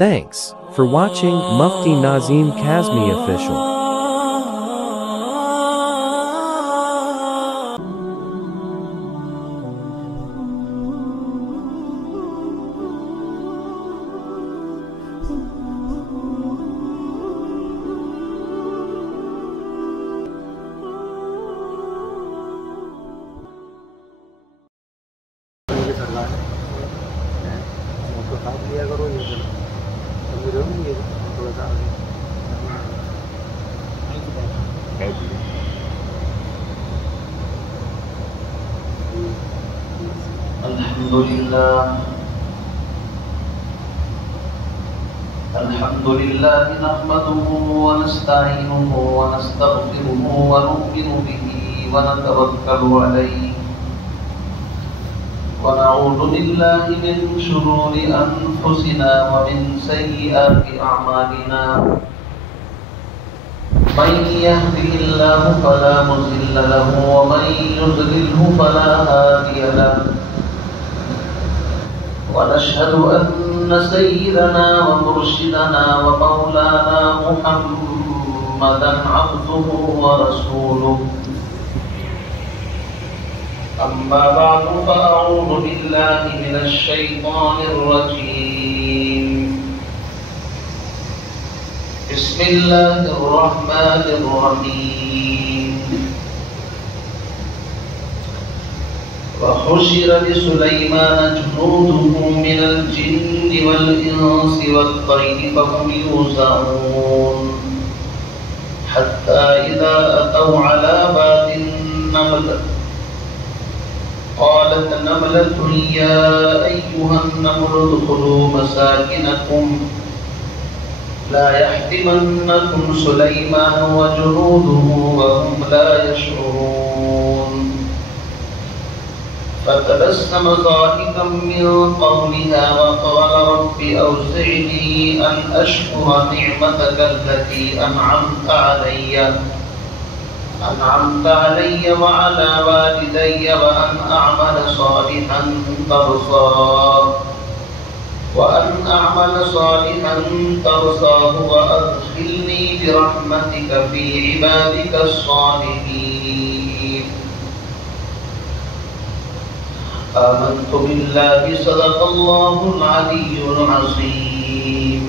Thanks for watching Mufti Nazim Kazmi Official. الحمد لله نحمده ونستعينه ونستغفره ونؤمن به ونتوكل عليه ونعوذ بالله من شرور أنفسنا ومن سيئات أعمالنا من يهده الله فلا مضل له ومن يضلله فلا هادي له ونشهد أن سيدنا ومرشدنا ومولانا محمدا عبده ورسوله أما بعد فأعوذ بالله من الشيطان الرجيم بسم الله الرحمن الرحيم وحشر لسليمان جنوده من الجن والإنس والطير فهم يوزعون حتى إذا أتوا على باب النمل قالت نملة يا أيها النمل ادخلوا مساكنكم لا يحطمنكم سليمان وجنوده وهم لا يشعرون فتبسم ضاحكا من قولها وقال رب أوزعني أن أشكر نعمتك التي أنعمت علي وعلى والدي وأن أعمل صالحا ترضاه وأدخلني برحمتك في عبادك الصالحين آمنت بالله صدق الله العلي العظيم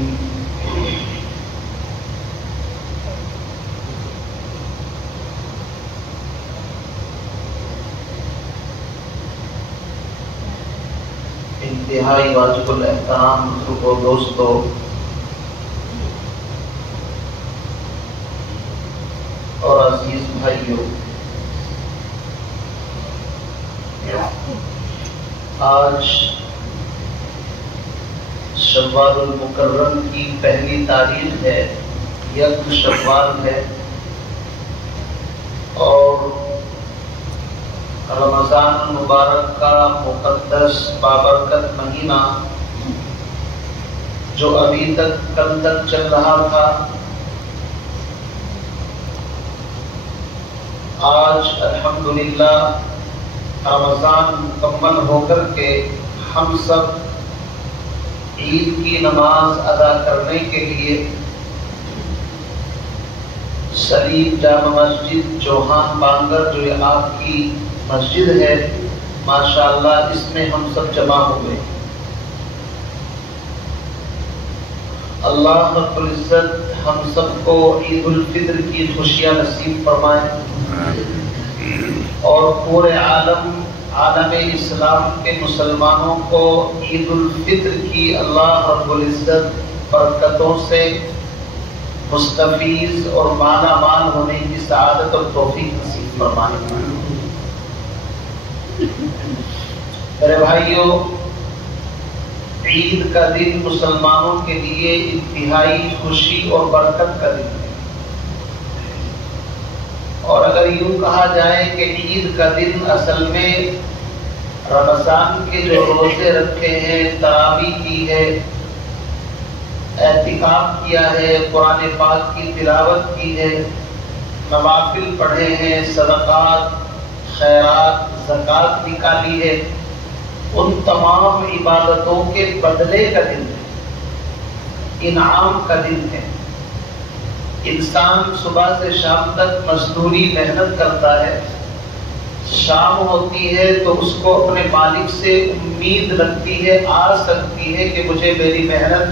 انتہائی واجب الاحترام بزرگوں دوستو اور عزیز بھائیوں، آج شوال المکرم کی پہلی تاریخ ہے، یک شوال ہے، اور رمضان المبارک کا مقدس بابرکت مہینہ جو ابھی تک کل تک چل رہا تھا، آج الحمدللہ رمضان مکمل ہو کر کے ہم سب عید کی نماز ادا کرنے کے لیے سلیم جامع مسجد چوہان بانگر جو یہ آپ کی مسجد ہے، ماشاءاللہ اس میں ہم سب جمع ہوئے۔ اللہ رب العزت ہم سب کو عید الفطر کی خوشیاں نصیب فرمائے اور پورے عالم اسلام کے مسلمانوں کو عید الفطر کی اللہ رب العزت برکتوں سے مستفیض اور مالا مال ہونے کی سعادت اور توفیق نصیب فرمائے۔ میرے بھائیوں، عید کا دن مسلمانوں کے لیے انتہائی خوشی اور برکت کا دن ہے، اور اگر یوں کہا جائے کہ عید کا دن اصل میں رمضان کے جو روزے رکھے ہیں، تراویح کی ہے، اعتکاف کیا ہے، قرآن پاک کی تلاوت کی ہے، نوافل پڑھے ہیں، صدقات، خیرات، زکوٰۃ نکالی ہے، ان تمام عبادتوں کے بدلے کا دن ہے۔ انعام کا دن ہے۔ انسان صبح سے شام تک مزدوری محنت کرتا ہے، شام ہوتی ہے تو اس کو اپنے مالک سے امید لگتی ہے، آس لگتی ہے کہ مجھے میری محنت،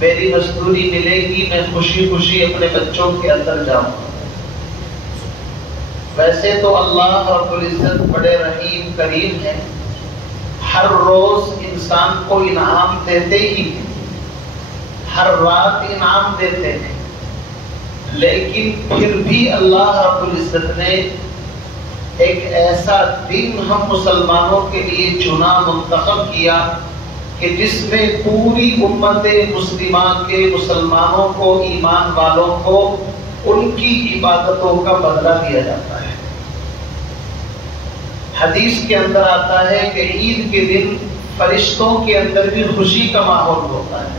میری مزدوری ملے گی، میں خوشی خوشی اپنے بچوں کے اندر جاؤں۔ ویسے تو اللہ رب العزت بڑے رحیم کریم ہیں، ہر روز انسان کو انعام دیتے ہی ہیں، ہر رات انعام دیتے ہیں، لیکن پھر بھی اللہ رب العزت نے ایک ایسا دن ہم مسلمانوں کے لیے چنا، منتخب کیا کہ جس میں پوری امت مسلمہ کے مسلمانوں کو، ایمان والوں کو ان کی عبادتوں کا بدلہ دیا جاتا ہے۔ حدیث کے اندر آتا ہے کہ عید کے دن فرشتوں کے اندر بھی خوشی کا ماحول ہوتا ہے،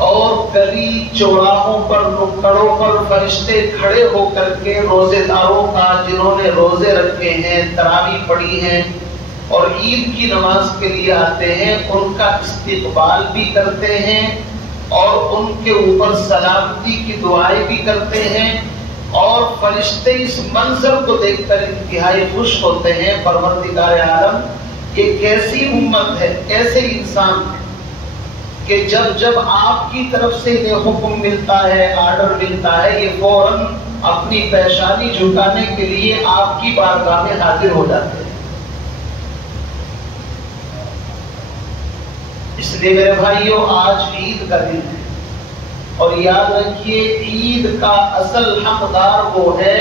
اور گلی چوراہوں پر، نکڑوں پر فرشتے کھڑے ہو کر کے روزے داروں کا، جنہوں نے روزے رکھے ہیں، تراویح پڑھی ہیں اور عید کی نماز کے لیے آتے ہیں، ان کا استقبال بھی کرتے ہیں اور ان کے اوپر سلامتی کی دعائیں بھی کرتے ہیں، اور فرشتے اس منظر کو دیکھ کر انتہائی خوش ہوتے ہیں۔ پروردگار عالم، یہ کیسی امت ہے، کیسے انسان ہے کہ جب آپ کی طرف سے یہ حکم ملتا ہے، آرڈر ملتا ہے، یہ فوراً اپنی پیشانی جھکانے کے لیے آپ کی بارگاہ میں حاضر ہو جاتے ہیں۔ اس لیے میرے بھائیوں، آج عید کا دن ہے، اور یاد رکھیے عید کا اصل حقدار وہ ہے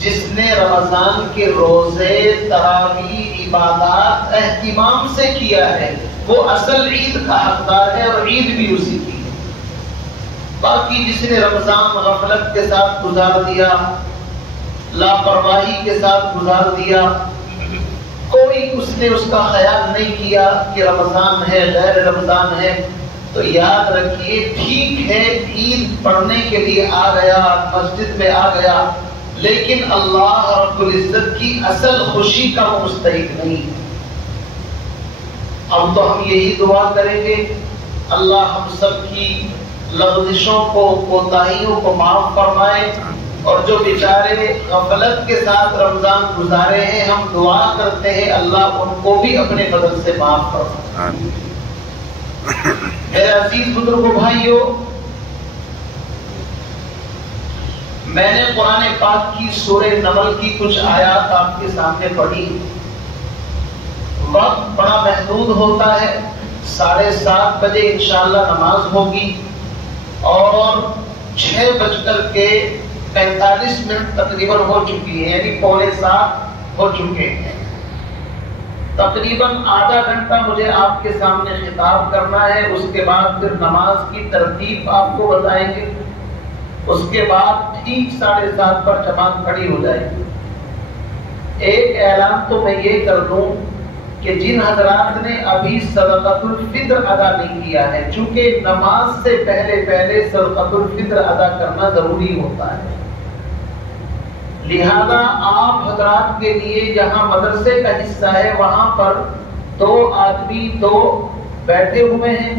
جس نے رمضان کے روزے، تراویح، عبادات اہتمام سے کیا ہے، وہ اصل عید کا حقدار ہے، اور عید بھی اسی کی ہے۔ باقی جس نے رمضان غفلت کے ساتھ گزار دیا، لاپرواہی کے ساتھ گزار دیا، کوئی اس کا خیال نہیں کیا کہ رمضان ہے، غیر رمضان ہے، تو یاد رکھیے ٹھیک ہے عید پڑھنے کے لیے آ گیا، مسجد میں آ گیا، لیکن اللہ رب العزت کی اصل خوشی کا وہ مستحق نہیں ہے۔ اب تو ہم یہی دعا کریں گے، اللہ ہم سب کی لغزشوں کو، کوتاہیوں کو معاف فرمائے، اور جو بیچارے غفلت کے ساتھ رمضان گزارے ہیں، ہم دعا کرتے ہیں اللہ ان کو بھی اپنے فضل سے معاف فرمائے۔ میرے عزیز بزرگوں، بھائیوں، میں نے قرآن پاک کی سورہ نمل کی کچھ آیات آپ کے سامنے پڑھی۔ وقت بڑا محدود ہوتا ہے، 7:30 بجے انشاءاللہ نماز ہوگی، اور 6:45 تقریباً ہو چکی ہے، یعنی 6:45 ہو چکے ہیں۔ تقریباً آدھا گھنٹہ مجھے آپ کے سامنے خطاب کرنا ہے، اس کے بعد پھر نماز کی ترتیب آپ کو بتائیں گے، اس کے بعد ٹھیک 7:30 پر جماعت کھڑی ہو جائے گی۔ ایک اعلان تو میں یہ کر دوں کہ جن حضرات نے ابھی صدقۃ الفطر ادا نہیں کیا ہے، چونکہ نماز سے پہلے صدقۃ الفطر ادا کرنا ضروری ہوتا ہے، لہذا آپ حضرات کے لیے جہاں مدرسے کا حصہ ہے وہاں پر 2 آدمی بیٹھے ہوئے ہیں،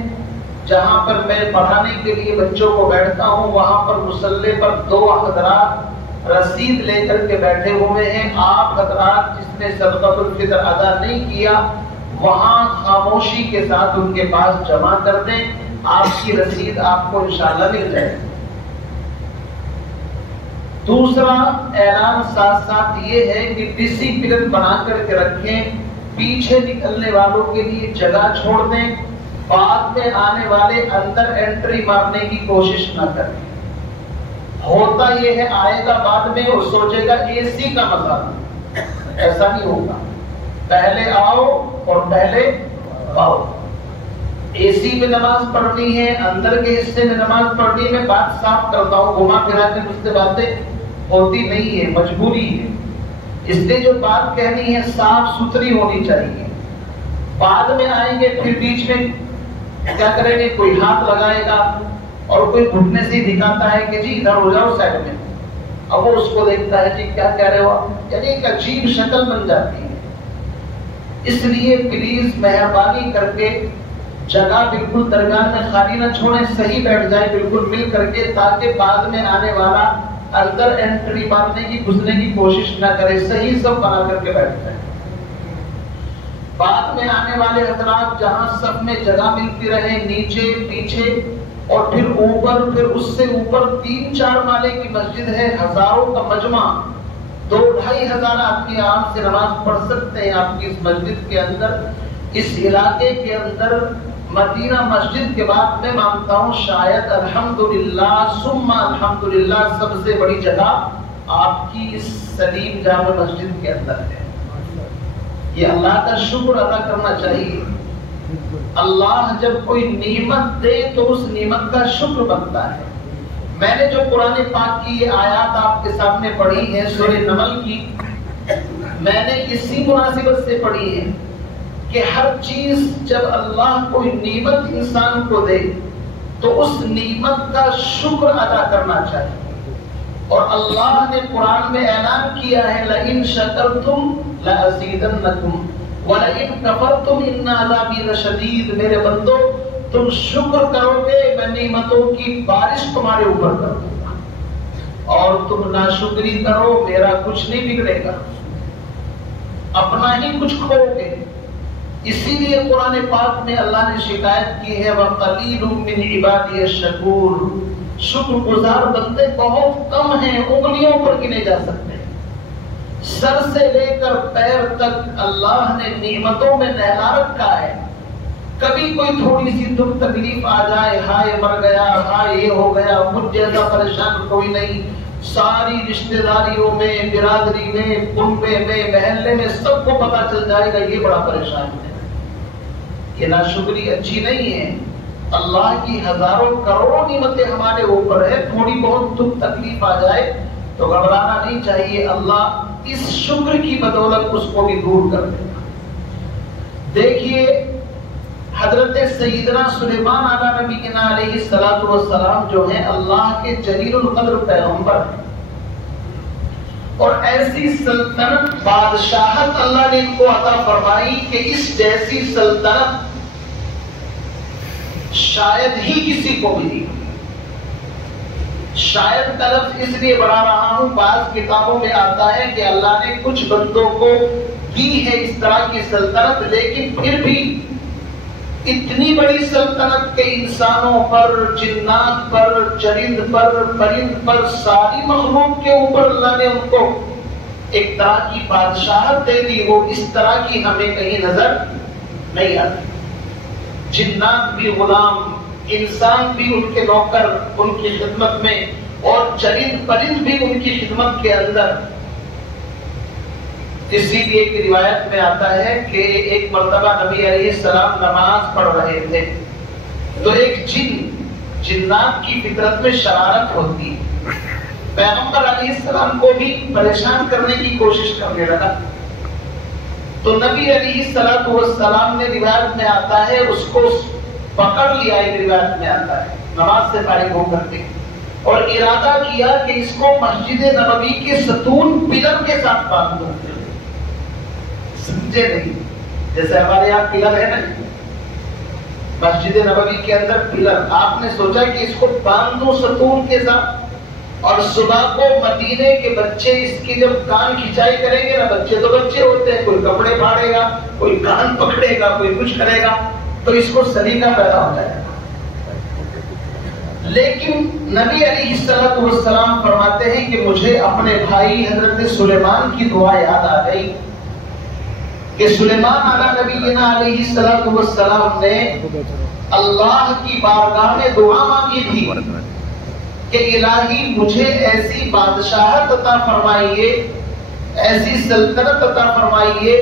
جہاں پر میں پڑھانے کے لیے بچوں کو بیٹھتا ہوں وہاں پر مصلی پر 2 حضرات رسید لے کر کے بیٹھے ہوئے ہیں۔ آپ حضرات جس نے صدقۃ الفطر ادا نہیں کیا، وہاں خاموشی کے ساتھ ان کے پاس جمع کر دیں، آپ کی رسید آپ کو انشاءاللہ مل جائے گی۔ دوسرا اعلان ساتھ ساتھ یہ ہے کہ ڈسپلن بنا کر کے رکھیں، پیچھے نکلنے والوں کے لیے جگہ چھوڑ دیں، بعد میں آنے والے اندر انٹری مارنے کی کوشش نہ کریں۔ ہوتا یہ ہے آئے گا بعد میں اور سوچے گا اے سی کا مزہ، ایسا نہیں ہوگا، پہلے آؤ اور پہلے آؤ۔ اے سی میں نماز پڑھنی ہے، اندر کے حصے میں نماز پڑھنی ہے۔ میں بات صاف کرتا ہوں، گھما پھرا کے مجھ سے باتیں ہوتی نہیں ہے، مجبوری ہے، اس لیے جو بات کہنی ہے صاف ستھری ہونی چاہیے۔ بعد میں آئیں گے پھر بیچ میں کیا کریں گے، کوئی ہاتھ لگائے گا اور کوئی گھٹنے سے دکھاتا ہے کہ جی ادھر ہو جاؤ سائڈ میں، اب وہ اس کو دیکھتا ہے جی کیا کہہ رہے ہو آپ، یعنی ایک عجیب شکل بن جاتی ہے۔ اس لیے پلیز مہربانی کر کے جگہ بالکل درمیان میں خالی نہ چھوڑیں، صحیح بیٹھ جائیں بالکل مل کر کے، تاکہ بعد میں آنے والا اندر انٹری مارنے کی گھسنے کی کوشش نہ کرے، صحیح سب بنا کر کے بیٹھ جائیں۔ بعد میں آنے والے حضرات جہاں سب میں جگہ ملتی رہے، نیچے پیچھے اور پھر اوپر، پھر اس سے اوپر 3-4 مالے کی مسجد ہے، ہزاروں کا مجمع، 2-2.5 ہزار آدمی آرام سے نماز پڑھ سکتے ہیں آپ کی اس مسجد کے اندر۔ اس علاقے کے اندر مدینہ مسجد کے بعد میں مانتا ہوں شاید الحمدللہ ثم الحمدللہ سب سے بڑی جگہ آپ کی اس سلیم جامع مسجد کے اندر ہے۔ یہ اللہ کا شکر ادا کرنا چاہیے۔ اللہ جب کوئی نعمت دے تو اس نعمت کا شکر بنتا ہے۔ میں نے جو قرآن پاک کی یہ آیات آپ کے سامنے پڑھی ہیں سورہ نمل کی، میں نے اسی مناسبت سے پڑھی ہے کہ ہر چیز جب اللہ کوئی نعمت انسان کو دے تو اس نعمت کا شکر ادا کرنا چاہیے۔ اور اللہ نے قرآن میں اعلان کیا ہے لَإِن شَكَرْتُمْ لَأَزِيدَنَّكُمْ وَلَئِن كَفَرْتُمْ إِنَّ عَذَابِي لَشَدِيدٌ، میرے بندو تم شکر کرو گے میں نعمتوں کی بارش تمہارے اوپر کر دوں گا، اور تم ناشکری کرو میرا کچھ نہیں بگڑے گا، اپنا ہی کچھ کھو گے۔ اسی لیے قرآن پاک میں اللہ نے شکایت کی ہے وَقَلِيلٌ مِّنْ عِبَادِيَ الشَّكُورُ، شکر گزار بندے بہت کم ہیں، انگلیوں پر گنے جا سکتے ہیں۔ سر سے لے کر پیر تک اللہ نے نعمتوں میں نہلا رکھا ہے۔ کبھی کوئی تھوڑی سی دکھ تکلیف آ جائے، ہائے مر گیا، ہائے یہ ہو گیا، مجھ جیسا پریشان کوئی نہیں، ساری رشتہ داریوں میں، برادری میں، کنبے میں، محلے میں سب کو پتا چل جائے گا یہ بڑا پریشان ہے۔ یہ ناشکری اچھی نہیں ہے۔ اللہ کی ہزاروں کروڑوں نعمتیں ہمارے اوپر ہے، تھوڑی بہت دکھ تکلیف آ جائے تو گھبرانا نہیں چاہیے، اللہ اس شکر کی بدولت اس کو بھی دور کر دے گا۔ دیکھیے حضرت سیدنا سلیمان علیہ السلام جو ہیں اللہ کے جلیل القدر پیغمبر ہیں، اور ایسی سلطنت بادشاہت اللہ نے ان کو عطا فرمائی کہ اس جیسی سلطنت شاید ہی کسی کو ملی۔ شاید کا لفظ اس لیے بڑھا رہا ہوں، بعض کتابوں میں آتا ہے کہ اللہ نے کچھ بندوں کو دی ہے اس طرح کی سلطنت، لیکن پھر بھی اتنی بڑی سلطنت کے انسانوں پر، جنات پر، چرند پر، پرند پر، ساری مخلوق کے اوپر اللہ نے ان کو ایک طرح کی بادشاہت دے دی، وہ اس طرح کی ہمیں کہیں نظر نہیں آتی۔ جنات بھی غلام، انسان بھی ان کے نوکر ان کی خدمت میں، اور چرند پرند بھی ان کی خدمت کے اندر۔ اسی لیے ایک روایت میں آتا ہے کہ ایک مرتبہ نبی علیہ السلام نماز پڑھ رہے تھے تو ایک جنات کی فطرت میں شرارت ہوتی، پیغمبر علیہ السلام کو بھی پریشان کرنے کی کوشش کرنے لگا۔ تو نبی علیہ السلام نے روایت میں آتا ہے اس کو پکڑ لیا، ایک روایت میں آتا ہے نماز سے فارغ ہو کر کے، اور ارادہ کیا کہ اس کو مسجد نبوی کے ستون پلر کے ساتھ باندھ دو۔ سمجھے نہیں؟ جیسے ہمارے یہاں پلر ہے نا، مسجد نبوی کے اندر پلر، آپ نے سوچا کہ اس کو باندھ دو ستون کے ساتھ، اور صبح کو مدینے کے بچے اس کی جب کان کھچائی کریں گے نا، بچے تو بچے ہوتے ہیں، کوئی کپڑے پھاڑے گا، کوئی کان پکڑے گا، کوئی کچھ کرے گا، تو اس کو سلیقہ پیدا ہو جائے گا۔ لیکن نبی علیہ السلام فرماتے ہیں کہ مجھے اپنے بھائی حضرت سلیمان کی دعا یاد آ گئی کہ سلیمان نبینا علیہ السلام نے اللہ کی بارگاہ میں دعا مانگی تھی کہ الہی مجھے ایسی بادشاہت عطا فرمائیے، ایسی سلطنت عطا فرمائیے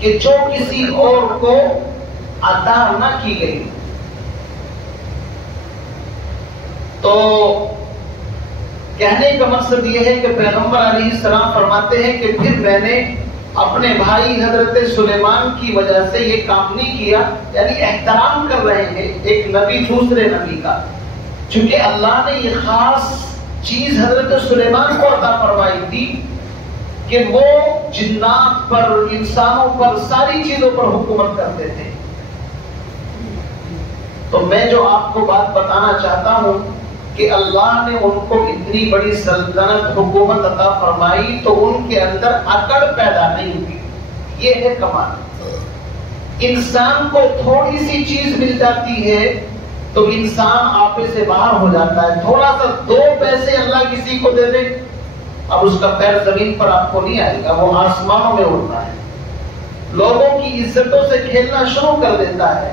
کہ جو کسی اور کو عطا نہ کی گئی۔ تو کہنے کا مقصد یہ ہے کہ پیغمبر علیہ السلام فرماتے ہیں کہ پھر میں نے اپنے بھائی حضرت سلیمان کی وجہ سے یہ کام نہیں کیا، یعنی احترام کر رہے ہیں ایک نبی دوسرے نبی کا، چونکہ اللہ نے یہ خاص چیز حضرت سلیمان کو عطا فرمائی تھی کہ وہ جنات پر، انسانوں پر، ساری چیزوں پر حکومت کرتے تھے۔ تو میں جو آپ کو بات بتانا چاہتا ہوں کہ اللہ نے ان کو اتنی بڑی سلطنت حکومت عطا فرمائی تو ان کے اندر عقل پیدا نہیں ہوئی. یہ ہے کمال. انسان کو تھوڑی سی چیز مل جاتی ہے تو انسان آپے سے باہر ہو جاتا ہے. تھوڑا سا 2 پیسے اللہ کسی کو دے دے، اب اس کا پیر زمین پر آپ کو نہیں آئے گا، وہ آسمانوں میں اڑتا ہے. لوگوں کی عزتوں سے کھیلنا شروع کر دیتا ہے.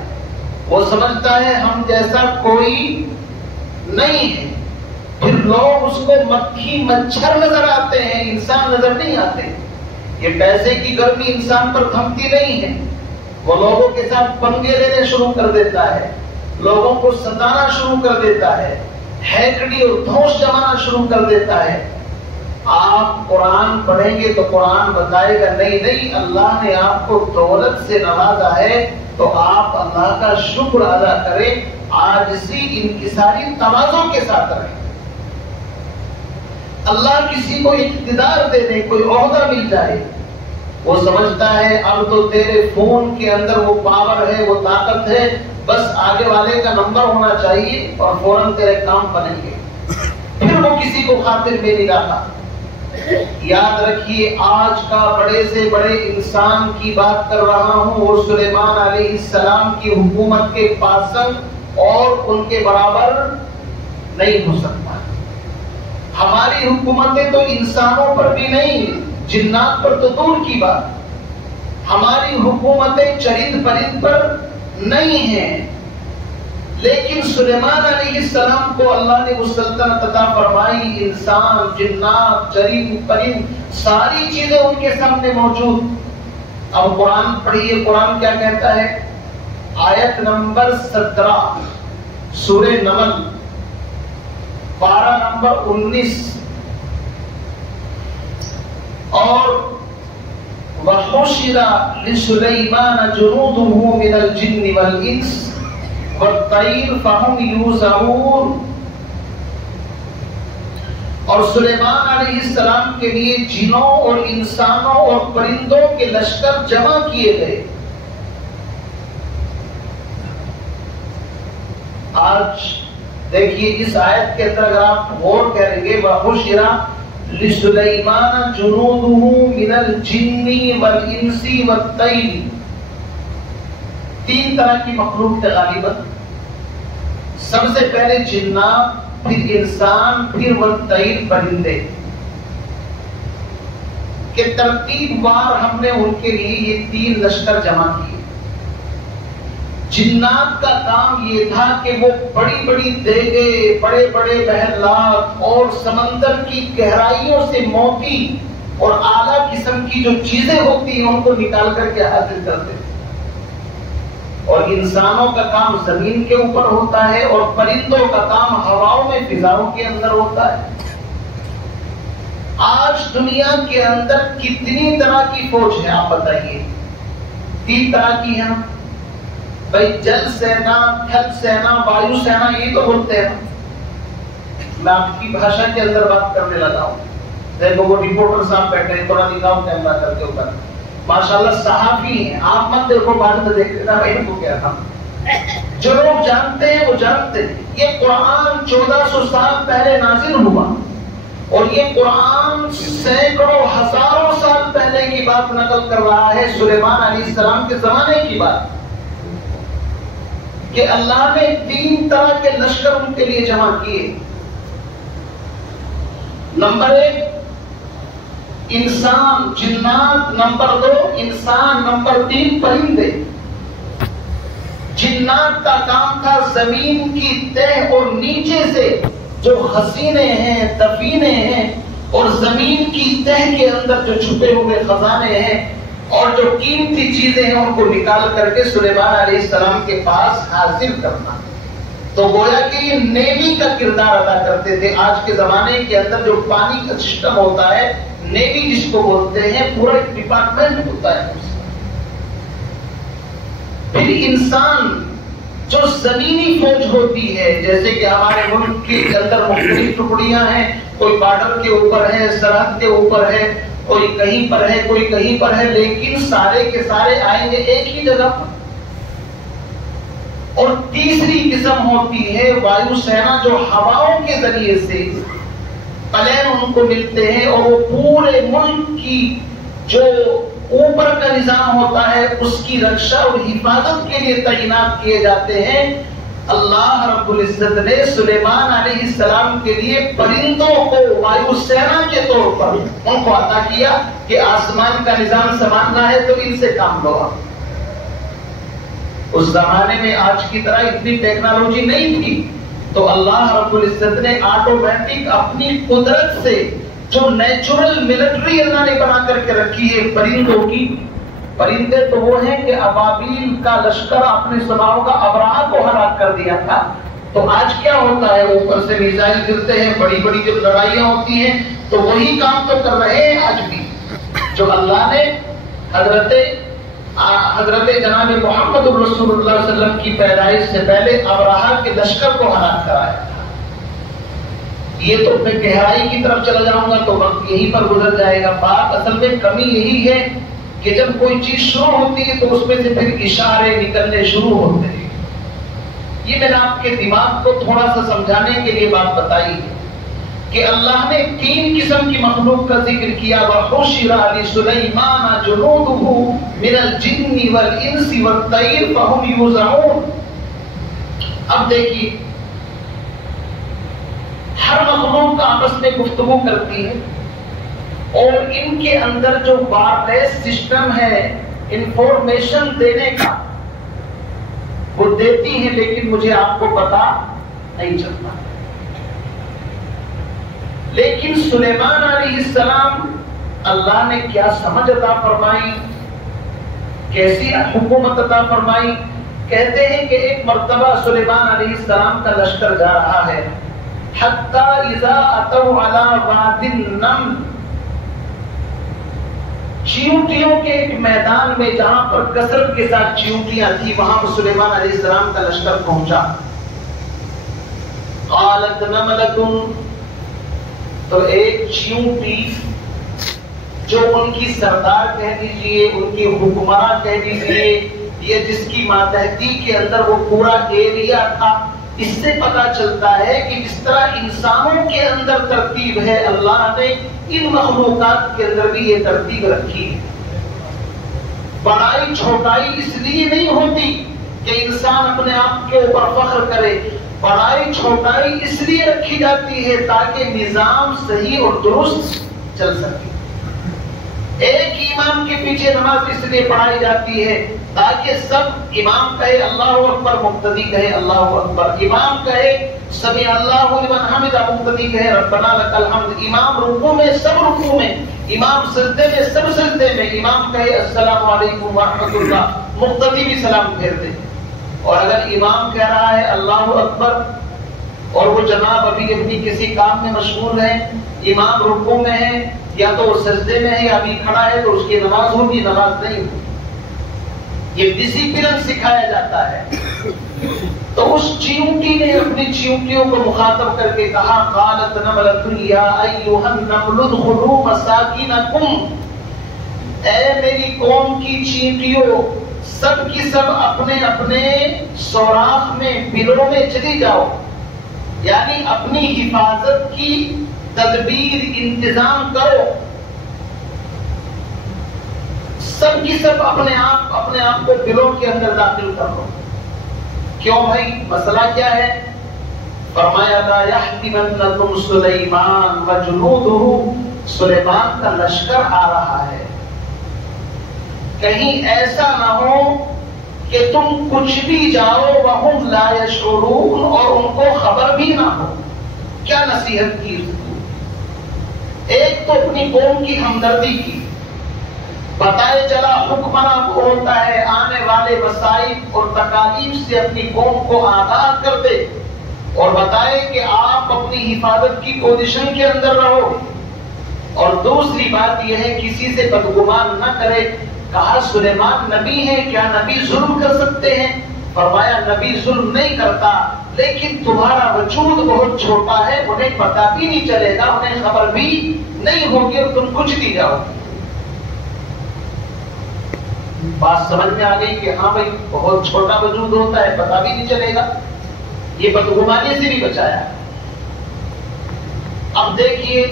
وہ سمجھتا ہے ہم جیسا کوئی نہیں ہے. پھر لوگ اس کو مکھی مچھر نظر آتے ہیں، انسان نظر نہیں آتے. یہ پیسے کی گرمی انسان پر تھمتی نہیں ہے. وہ لوگوں کے ساتھ پنگے لینے شروع کر دیتا ہے، لوگوں کو ستانا شروع کر دیتا ہے، ہیکڑی اور دھوس جمانا شروع کر دیتا ہے. آپ قرآن پڑھیں گے تو قرآن بتائے گا نہیں اللہ نے آپ کو دولت سے نوازا ہے تو آپ اللہ کا شکر ادا کریں، عاجزی انکساری تواضع کے ساتھ رہیں. اللہ کسی کو اقتدار دے دے، کوئی عہدہ مل جائے، وہ سمجھتا ہے اب تو تیرے فون کے اندر وہ پاور ہے، وہ طاقت ہے، بس آگے والے کا نمبر ہونا چاہیے اور فوراً تیرے کام بنیں گے. پھر وہ کسی کو خاطر میں نہیں رہا. یاد رکھیے آج کا بڑے سے بڑے انسان کی بات کر رہا ہوں، وہ سلیمان علیہ السلام کی حکومت کے پاسنگ اور ان کے برابر نہیں ہو سکتا. ہماری حکومتیں تو انسانوں پر بھی نہیں، جنات پر تو دور کی بات. ہماری حکومتیں چرند پرند پر نہیں ہیں، لیکن سلیمان علیہ السلام کو اللہ نے وہ سلطنت عطا فرمائی. انسان، جنات، چرند پرند ساری چیزیں ان کے سامنے موجود. اب قرآن پڑھیے، قرآن کیا کہتا ہے؟ آیت نمبر 17 سورہ نمل، پارہ نمبر 19. اور وَحُشِرَ لِسُلَيْمَانَ جُنُودُهُ مِنَ الْجِنِّ وَالْإِنسِ وَالطَّيْرِ فَهُمْ يُوزَعُونَ. اور سلیمان علیہ السلام کے لیے جنوں اور انسانوں اور پرندوں کے لشکر جمع کیے گئے. آج دیکھیے اس آیت کے اندر اگر آپ غور کریں گے، وَحُشِرَ لِسُلَيْمَانَ جُنُودُهُ مِنَ الْجِنِّ وَالْإِنسِ وَالطَّيْرِ. 3 طرح کی مخلوق تھے غالباً. سب سے پہلے جنات، پھر انسان، پھر والطیر پرندے کہ ترتیب وار ہم نے ان کے لیے یہ 3 لشکر جمع کیے. جنات کا کام یہ تھا کہ وہ بڑی بڑی دیگیں، بڑے بڑے محلات اور سمندر کی گہرائیوں سے موتی اور اعلیٰ قسم کی جو چیزیں ہوتی ہیں ان کو نکال کر کے حاصل کرتے تھے. اور انسانوں کا کام زمین کے اوپر ہوتا ہے اور پرندوں کا کام ہواؤں میں، فضاؤں کے اندر ہوتا ہے. آج دنیا کے اندر کتنی طرح کی فوج ہے آپ بتائیے؟ 3 طرح کی ہیں بھائی، جل سینا، تھل سینا، وایو سینا، یہ تو بولتے ہیں. میں آپ کی بھاشا کے اندر بات کرنے لگا ہوں. دیکھو وہ رپورٹر صاحب بیٹھے ہیں، تھوڑا دکھاؤ کیمرہ کر کے اوپر. ماشاءاللہ صحافی ہیں، آپ مت دیکھو بعد میں دیکھ لینا بھائی ان کو کیا تھا. جو لوگ جانتے ہیں وہ جانتے ہیں. یہ قرآن 1400 سال پہلے نازل ہوا اور یہ قرآن سینکڑوں ہزاروں سال پہلے کی بات نقل کر رہا ہے، سلیمان علیہ السلام کے زمانے کی بات، کہ اللہ نے 3 طرح کے لشکر ان کے لیے جمع کیے. نمبر 1 انسان، جنات. نمبر 2 انسان. نمبر 3 پرندے. جنات کا کام تھا زمین کی تہ اور نیچے سے جو حسینے ہیں، دفینے ہیں اور زمین کی تہ کے اندر جو چھپے ہوئے خزانے ہیں اور جو قیمتی چیزیں ہیں ان کو نکال کر کے سلیمان علیہ السلام کے پاس حاضر کرنا. تو گویا کہ یہ نیوی کا کردار ادا کرتے تھے. آج کے زمانے کے اندر جو پانی کا سسٹم ہوتا ہے، نیوی جس کو بولتے ہیں، پورا ایک ڈپارٹمنٹ ہوتا ہے. پھر انسان جو زمینی فوج ہوتی ہے، جیسے کہ ہمارے ملک کے اندر مختلف ٹکڑیاں ہیں، کوئی بارڈر کے اوپر ہے، سرحد کے اوپر ہے، کوئی کہیں پر ہے، کوئی کہیں پر ہے، لیکن سارے کے سارے آئیں گے ایک ہی جگہ پر. اور تیسری قسم ہوتی ہے وایو سینا، جو ہواؤں کے ذریعے سے پلین ان کو ملتے ہیں اور وہ پورے ملک کی جو اوپر کا نظام ہوتا ہے اس کی رکشا اور حفاظت کے لیے تعینات کیے جاتے ہیں۔ اللہ رب العزت نے سلیمان علیہ السلام کے لیے پرندوں کو وایو سینا کے طور پر ان کو عطا کیا کہ آسمان کا نظام سنبھالنا ہے تو ان سے کام لو۔ اس زمانے میں آج کی طرح اتنی ٹیکنالوجی نہیں تھی، تو اللہ رب العزت نے آٹومیٹک اپنی قدرت سے جو نیچرل ملٹری اللہ نے بنا کر کے رکھی ہے پرندوں کی۔ پرندے تو وہ ہیں کہ ابابیل کا لشکر آپ نے سنا ہوگا ابراہ کو ہلاک کر دیا تھا، تو آج کیا ہوتا ہے اوپر سے میزائل گرتے ہیں، بڑی بڑی جب لڑائیاں ہوتی ہیں تو وہی کام تو کر رہے ہیں آج بھی، جو اللہ نے حضرت جناب محمد رسول اللہ صلی اللہ علیہ وسلم کی پیدائش سے پہلے ابراہ کے لشکر کو ہلاک کرایا تھا۔ یہ تو میں گہرائی کی طرف چلا جاؤں گا تو وقت یہیں پر گزر جائے گا۔ بات اصل میں کمی یہی ہے کہ جب کوئی چیز شروع ہوتی ہے تو اس میں سے پھر اشارے نکلنے شروع ہوتے ہیں۔ یہ میں نے آپ کے دماغ کو تھوڑا سا سمجھانے کے لیے بات بتائی ہے کہ اللہ نے 3 قسم کی مخلوق کا ذکر کیا، وَحُشِرَ لِسُلَيْمَانَ جُنُودُهُ مِنَ الْجِنِّ وَالْإِنسِ وَالطَّيْرِ فَهُمْ يُوزَعُونَ۔ اب دیکھیے ہر مخلوق آپس میں گفتگو کرتی ہے اور ان کے اندر جو وائرلیس سسٹم ہے انفارمیشن دینے کا وہ دیتی ہے، لیکن مجھے آپ کو پتا نہیں چلتا۔ لیکن سلیمان علیہ السلام اللہ نے کیا سمجھ عطا فرمائی، کیسی حکومت عطا فرمائی۔ کہتے ہیں کہ ایک مرتبہ سلیمان علیہ السلام کا لشکر جا رہا ہے، حتی اذا اتوا علی واد النمل، چیونٹیوں کے ایک میدان میں جہاں پر کثرت کے ساتھ چیونٹیاں تھی، وہاں پر سلیمان علیہ السلام کا لشکر پہنچا۔ قالت نملۃ، تو ایک چیونٹی جو ان کی سردار کہہ دیجئے، ان کی حکمراں کہہ دیجئے، یا جس کی ماتحتی کے اندر وہ پورا ایریا تھا، اس سے پتا چلتا ہے کہ جس طرح انسانوں کے اندر ترتیب ہے، اللہ نے ان مخلوقات کے اندر بھی یہ ترتیب رکھی ہے۔ بڑائی چھوٹائی اس لیے نہیں ہوتی کہ انسان اپنے آپ کے اوپر فخر کرے، بڑائی چھوٹائی اس لیے رکھی جاتی ہے تاکہ نظام صحیح اور درست چل سکے۔ ایک ہی امام کے پیچھے نماز اس لیے پڑھائی جاتی ہے تاکہ سب امام کہے اللہ اکبر، مقتدی کہے اللہ اکبر، امام کہے سمع اللہ لمن حمدہ، مقتدی کہے ربنا لک الحمد، امام رکوع میں سب رکوع میں، امام سجدے میں سب سجدے میں، امام کہے السلام علیکم ورحمۃ اللہ، مقتدی بھی سلام پھیر دے۔ اور اگر امام کہہ رہا ہے اللہ اکبر اور وہ جناب ابھی اپنی کسی کام میں مشغول ہے، امام رکوع میں ہے یا تو وہ سجدے میں ہے یا ابھی کھڑا ہے، تو اس کی نماز ہوگی، نماز نہیں ہوگی۔ یہ ڈسپلن سکھایا جاتا ہے۔ تو اس چیونٹی نے اپنی چیونٹیوں کو مخاطب کر کے کہا، قالت نملۃ یا ایھا النمل ادخلوا مساکنکم، اے میری قوم کی چیونٹیوں، سب کی سب اپنے اپنے سوراخ میں، بلوں میں چلی جاؤ، یعنی اپنی حفاظت کی تدبیر انتظام کرو، سب کی سب اپنے آپ کو بلوں کے اندر داخل کر لو۔ کیوں بھائی، مسئلہ کیا ہے؟ فرمایا لا یحتمنکم سلیمان وجنودہ، سلیمان کا لشکر آ رہا ہے، کہیں ایسا نہ ہو کہ تم کچھ بھی جاؤ وہم لا یشعرون، اور ان کو خبر بھی نہ ہو۔ کیا نصیحت کی؟ ایک تو اپنی قوم کی ہمدردی کی، بتائے چلا حکمراں کو ہوتا ہے آنے والے مسائل اور تکالیف سے اپنی قوم کو آگاہ کر دے اور بتائے کہ آپ اپنی حفاظت کی پوزیشن کے اندر رہو۔ اور دوسری بات یہ ہے کسی سے بدگمان نہ کرے۔ کہا سلیمان نبی ہے، کیا نبی ظلم کر سکتے ہیں؟ فرمایا نبی ظلم نہیں کرتا، لیکن تمہارا وجود بہت چھوٹا ہے، انہیں پتا بھی نہیں چلے گا، انہیں خبر بھی نہیں ہوگی اور تم کچھ نہیں جاؤ۔ بات سمجھ میں آ گئی کہ ہاں بھائی بہت چھوٹا وجود ہوتا ہے، پتا بھی نہیں چلے گا، یہ بدگمانی سے بھی بچایا۔ اب دیکھیے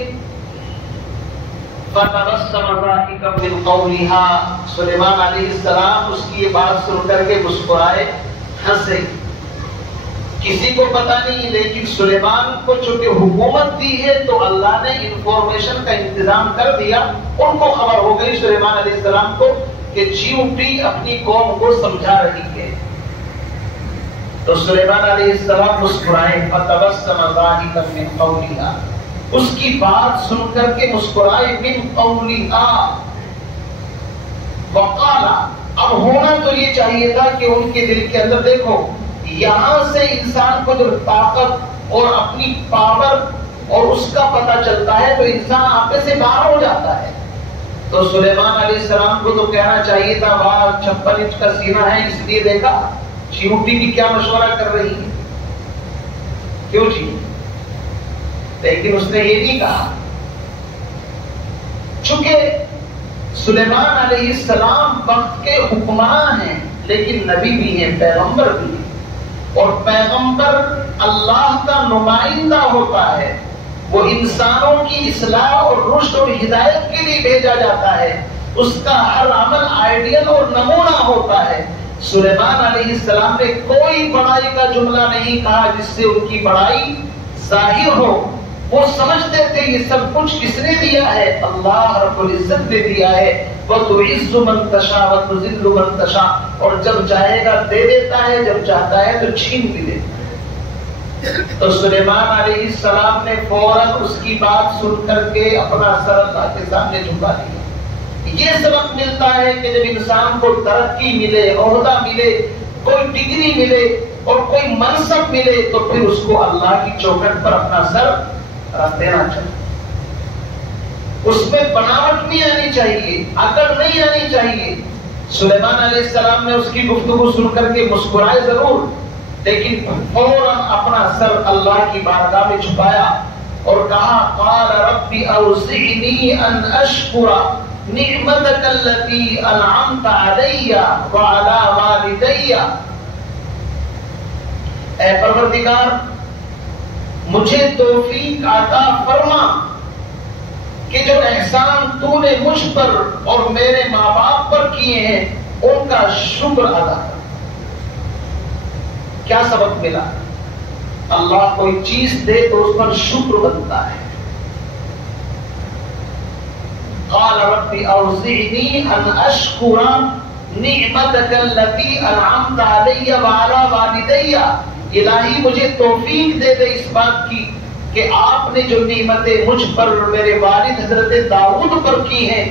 فَتَبَسَّمَ ضَاحِكًا مِنْ قَوْلِهَا، سلیمان علیہ السلام اس کی یہ بات سن کر کے مسکرائے، ہنسے۔ کسی کو پتا نہیں، لیکن سلیمان کو چونکہ حکومت دی ہے تو اللہ نے انفارمیشن کا انتظام کر دیا، ان کو خبر ہو گئی سلیمان علیہ السلام کو کہ چیونٹی اپنی قوم کو سمجھا رہی ہے۔ تو سلیمان علیہ السلام مسکرائے، فَتَبَسَّمَ ضَاحِكًا مِنْ قَوْلِهَا، اس کی بات سن کر کے مسکرائے، من قَوْلِهَا، وَقَالَ، اب ہونا تو یہ چاہیے تھا کہ ان کے دل کے اندر، دیکھو یہاں سے انسان کو جب طاقت اور اپنی پاور اور اس کا پتہ چلتا ہے تو انسان آپے سے باہر ہو جاتا ہے۔ تو سلیمان علیہ السلام کو تو کہنا چاہیے تھا واہ 56 انچ کا سینہ ہے، اس لیے دیکھا چیونٹی بھی کیا مشورہ کر رہی ہے، کیوں جی؟ لیکن اس نے یہ نہیں کہا، چونکہ سلیمان علیہ السلام وقت کے حکمران ہیں لیکن نبی بھی ہیں، پیغمبر بھی ہیں، اور پیغمبر اللہ کا نمائندہ ہوتا ہے، وہ انسانوں کی اصلاح اور رشد اور ہدایت کے لیے بھیجا جاتا ہے، اس کا ہر عمل آئیڈیل اور نمونہ ہوتا ہے۔ سلیمان علیہ السلام نے کوئی بڑائی کا جملہ نہیں کہا جس سے ان کی بڑائی ظاہر ہو، وہ سمجھتے تھے یہ سب کچھ کس نے دیا ہے، اللہ رب العزت نے دیا ہے، وَتُعِزُّ مَن تَشَاءُ وَتُذِلُّ مَن تَشَاءُ، اور جب چاہے گا دے دیتا ہے، جب چاہتا ہے تو چھین بھی دیتا ہے۔ تو سلیمان علیہ السلام نے فوراً اس کی بات سن کر کے اپنا سر اللہ کے سامنے جھکا دیا۔ یہ سبق ملتا ہے کہ جب انسان کو ترقی ملے، عہدہ ملے، کوئی ڈگری ملے اور کوئی منصب ملے تو پھر اس کو اللہ کی چوکھٹ پر اپنا سر رکھ دینا چاہیے، اس میں بناوٹ نہیں آنی چاہیے، عقل نہیں آنی چاہیے۔ سلیمان علیہ السلام نے اس کی گفتگو سن کر کے مسکرائے ضرور، لیکن فوراً اپنا سر اللہ کی بارگاہ میں چھپایا اور کہا قال رب اوزعنی ان اشکر نعمتک التي انعمت علی وعلی والدی، اے پروردگار مجھے توفیق عطا فرما کہ جو احسان تو نے مجھ پر اور میرے ماں باپ پر کیے ہیں ان کا شکر ادا کر۔ کیا سبق ملا؟ اللہ کوئی چیز دے تو اس پر شکر بنتا ہے۔ قال رب اوزعنی ان اشکر نعمتک التي انعمت علی وعلی والدی، الہی مجھے توفیق دے دے اس بات کی کہ آپ نے جو نعمتیں مجھ پر میرے والد حضرت داؤد پر کی ہیں،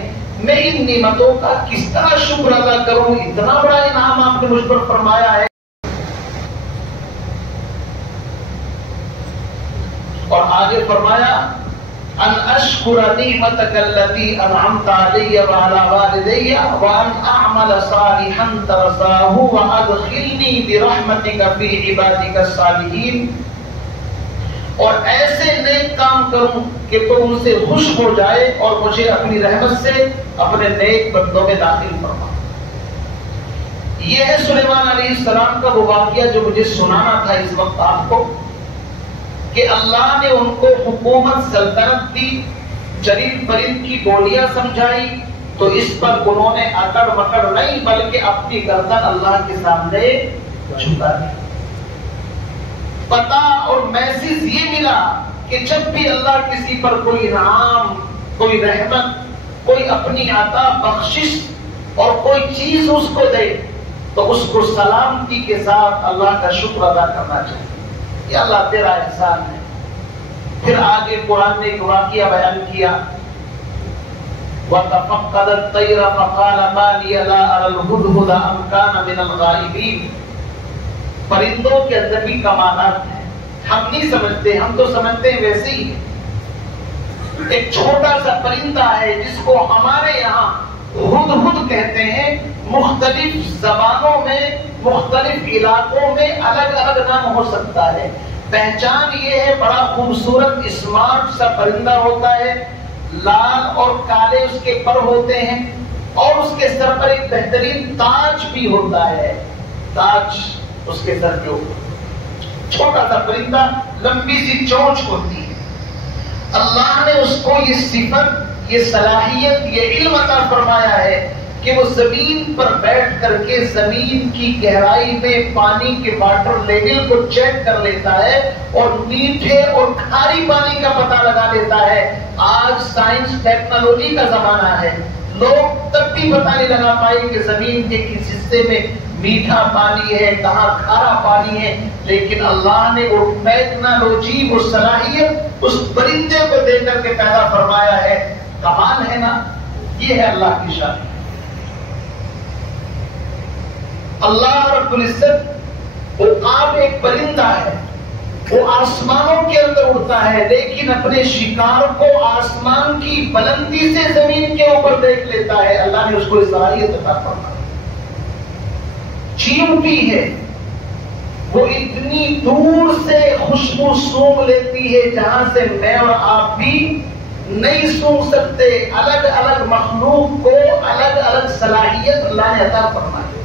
میں ان نعمتوں کا کس طرح شکر ادا کروں، اتنا بڑا انعام آپ نے مجھ پر فرمایا ہے۔ اور آگے فرمایا ان اشکر نعمتک التي انعمت علی وعلی والدی وان اعمل صالحا ترضاہ وادخلنی برحمتک فی عبادک الصالحین، اور ایسے نیک کام کروں کہ تو ان سے خوش ہو جائے اور مجھے اپنی رحمت سے اپنے نیک بندوں میں داخل فرما۔ یہ ہے سلیمان علیہ السلام کا وہ واقعہ جو مجھے سنانا تھا اس وقت آپ کو، کہ اللہ نے ان کو حکومت سلطنت دی، چرند پرند کی بولیاں سمجھائی، تو اس پر انہوں نے اکڑ مکڑ نہیں بلکہ اپنی گردن اللہ کے سامنے جھکا دی۔ پتہ اور میسج یہ ملا کہ جب بھی اللہ کسی پر کوئی انعام، کوئی رحمت، کوئی اپنی عطا بخشش اور کوئی چیز اس کو دے تو اس کو سلامتی کے ساتھ اللہ کا شکر ادا کرنا چاہیے، یہ اللہ تیرا احسان ہے۔ پھر آگے قرآن نے ایک واقعہ بیان کیا، وَتَفَقَّدَ الطَّيْرَ فَقَالَ مَا لِيَ لَا أَرَى الْهُدْهُدَ أَمْ كَانَ مِنَ الْغَائِبِينَ۔ پرندوں کے اندر بھی کمالات ہیں، ہم نہیں سمجھتے، ہم تو سمجھتے ہیں ویسے ہی ہے۔ ایک چھوٹا سا پرندہ ہے جس کو ہمارے یہاں ہدہد کہتے ہیں، مختلف زبانوں میں مختلف علاقوں میں الگ الگ نام ہو سکتا ہے۔ پہچان یہ ہے بڑا خوبصورت اسمارٹ سا پرندہ ہوتا ہے، لال اور کالے اس کے پر ہوتے ہیں، اور اس کے سر پر ایک بہترین تاج بھی ہوتا ہے. تاج اس کے سر کے اوپر. چھوٹا سا پرندہ, لمبی سی چونچ ہوتی ہے. اللہ نے اس کو یہ صفت, یہ صلاحیت, یہ علم عطا فرمایا ہے کہ وہ زمین پر بیٹھ کر کے زمین کی گہرائی میں پانی کے واٹر لیول کو چیک کر لیتا ہے اور میٹھے اور کھاری پانی کا پتہ لگا لیتا ہے. آج سائنس ٹیکنالوجی کا زمانہ ہے, لوگ تب بھی پتہ نہیں لگا پائے کہ زمین کے کس حصے میں میٹھا پانی ہے, کہاں کھارا پانی ہے, لیکن اللہ نے وہ ٹیکنالوجی, وہ صلاحیت اس پرندے کو دے کر کے پیدا فرمایا ہے. کمال ہے نا, یہ ہے اللہ کی شان. اللہ رب العزت عقاب ایک پرندہ ہے, وہ آسمانوں کے اندر اڑتا ہے, لیکن اپنے شکار کو آسمان کی بلندی سے زمین کے اوپر دیکھ لیتا ہے. اللہ نے اس کو صلاحیت عطا فرمائی. چیونٹی ہے, وہ اتنی دور سے خوشبو سونگھ لیتی ہے جہاں سے میں اور آپ بھی نہیں سونگھ سکتے. الگ الگ مخلوق کو الگ الگ صلاحیت اللہ نے عطا فرمائی.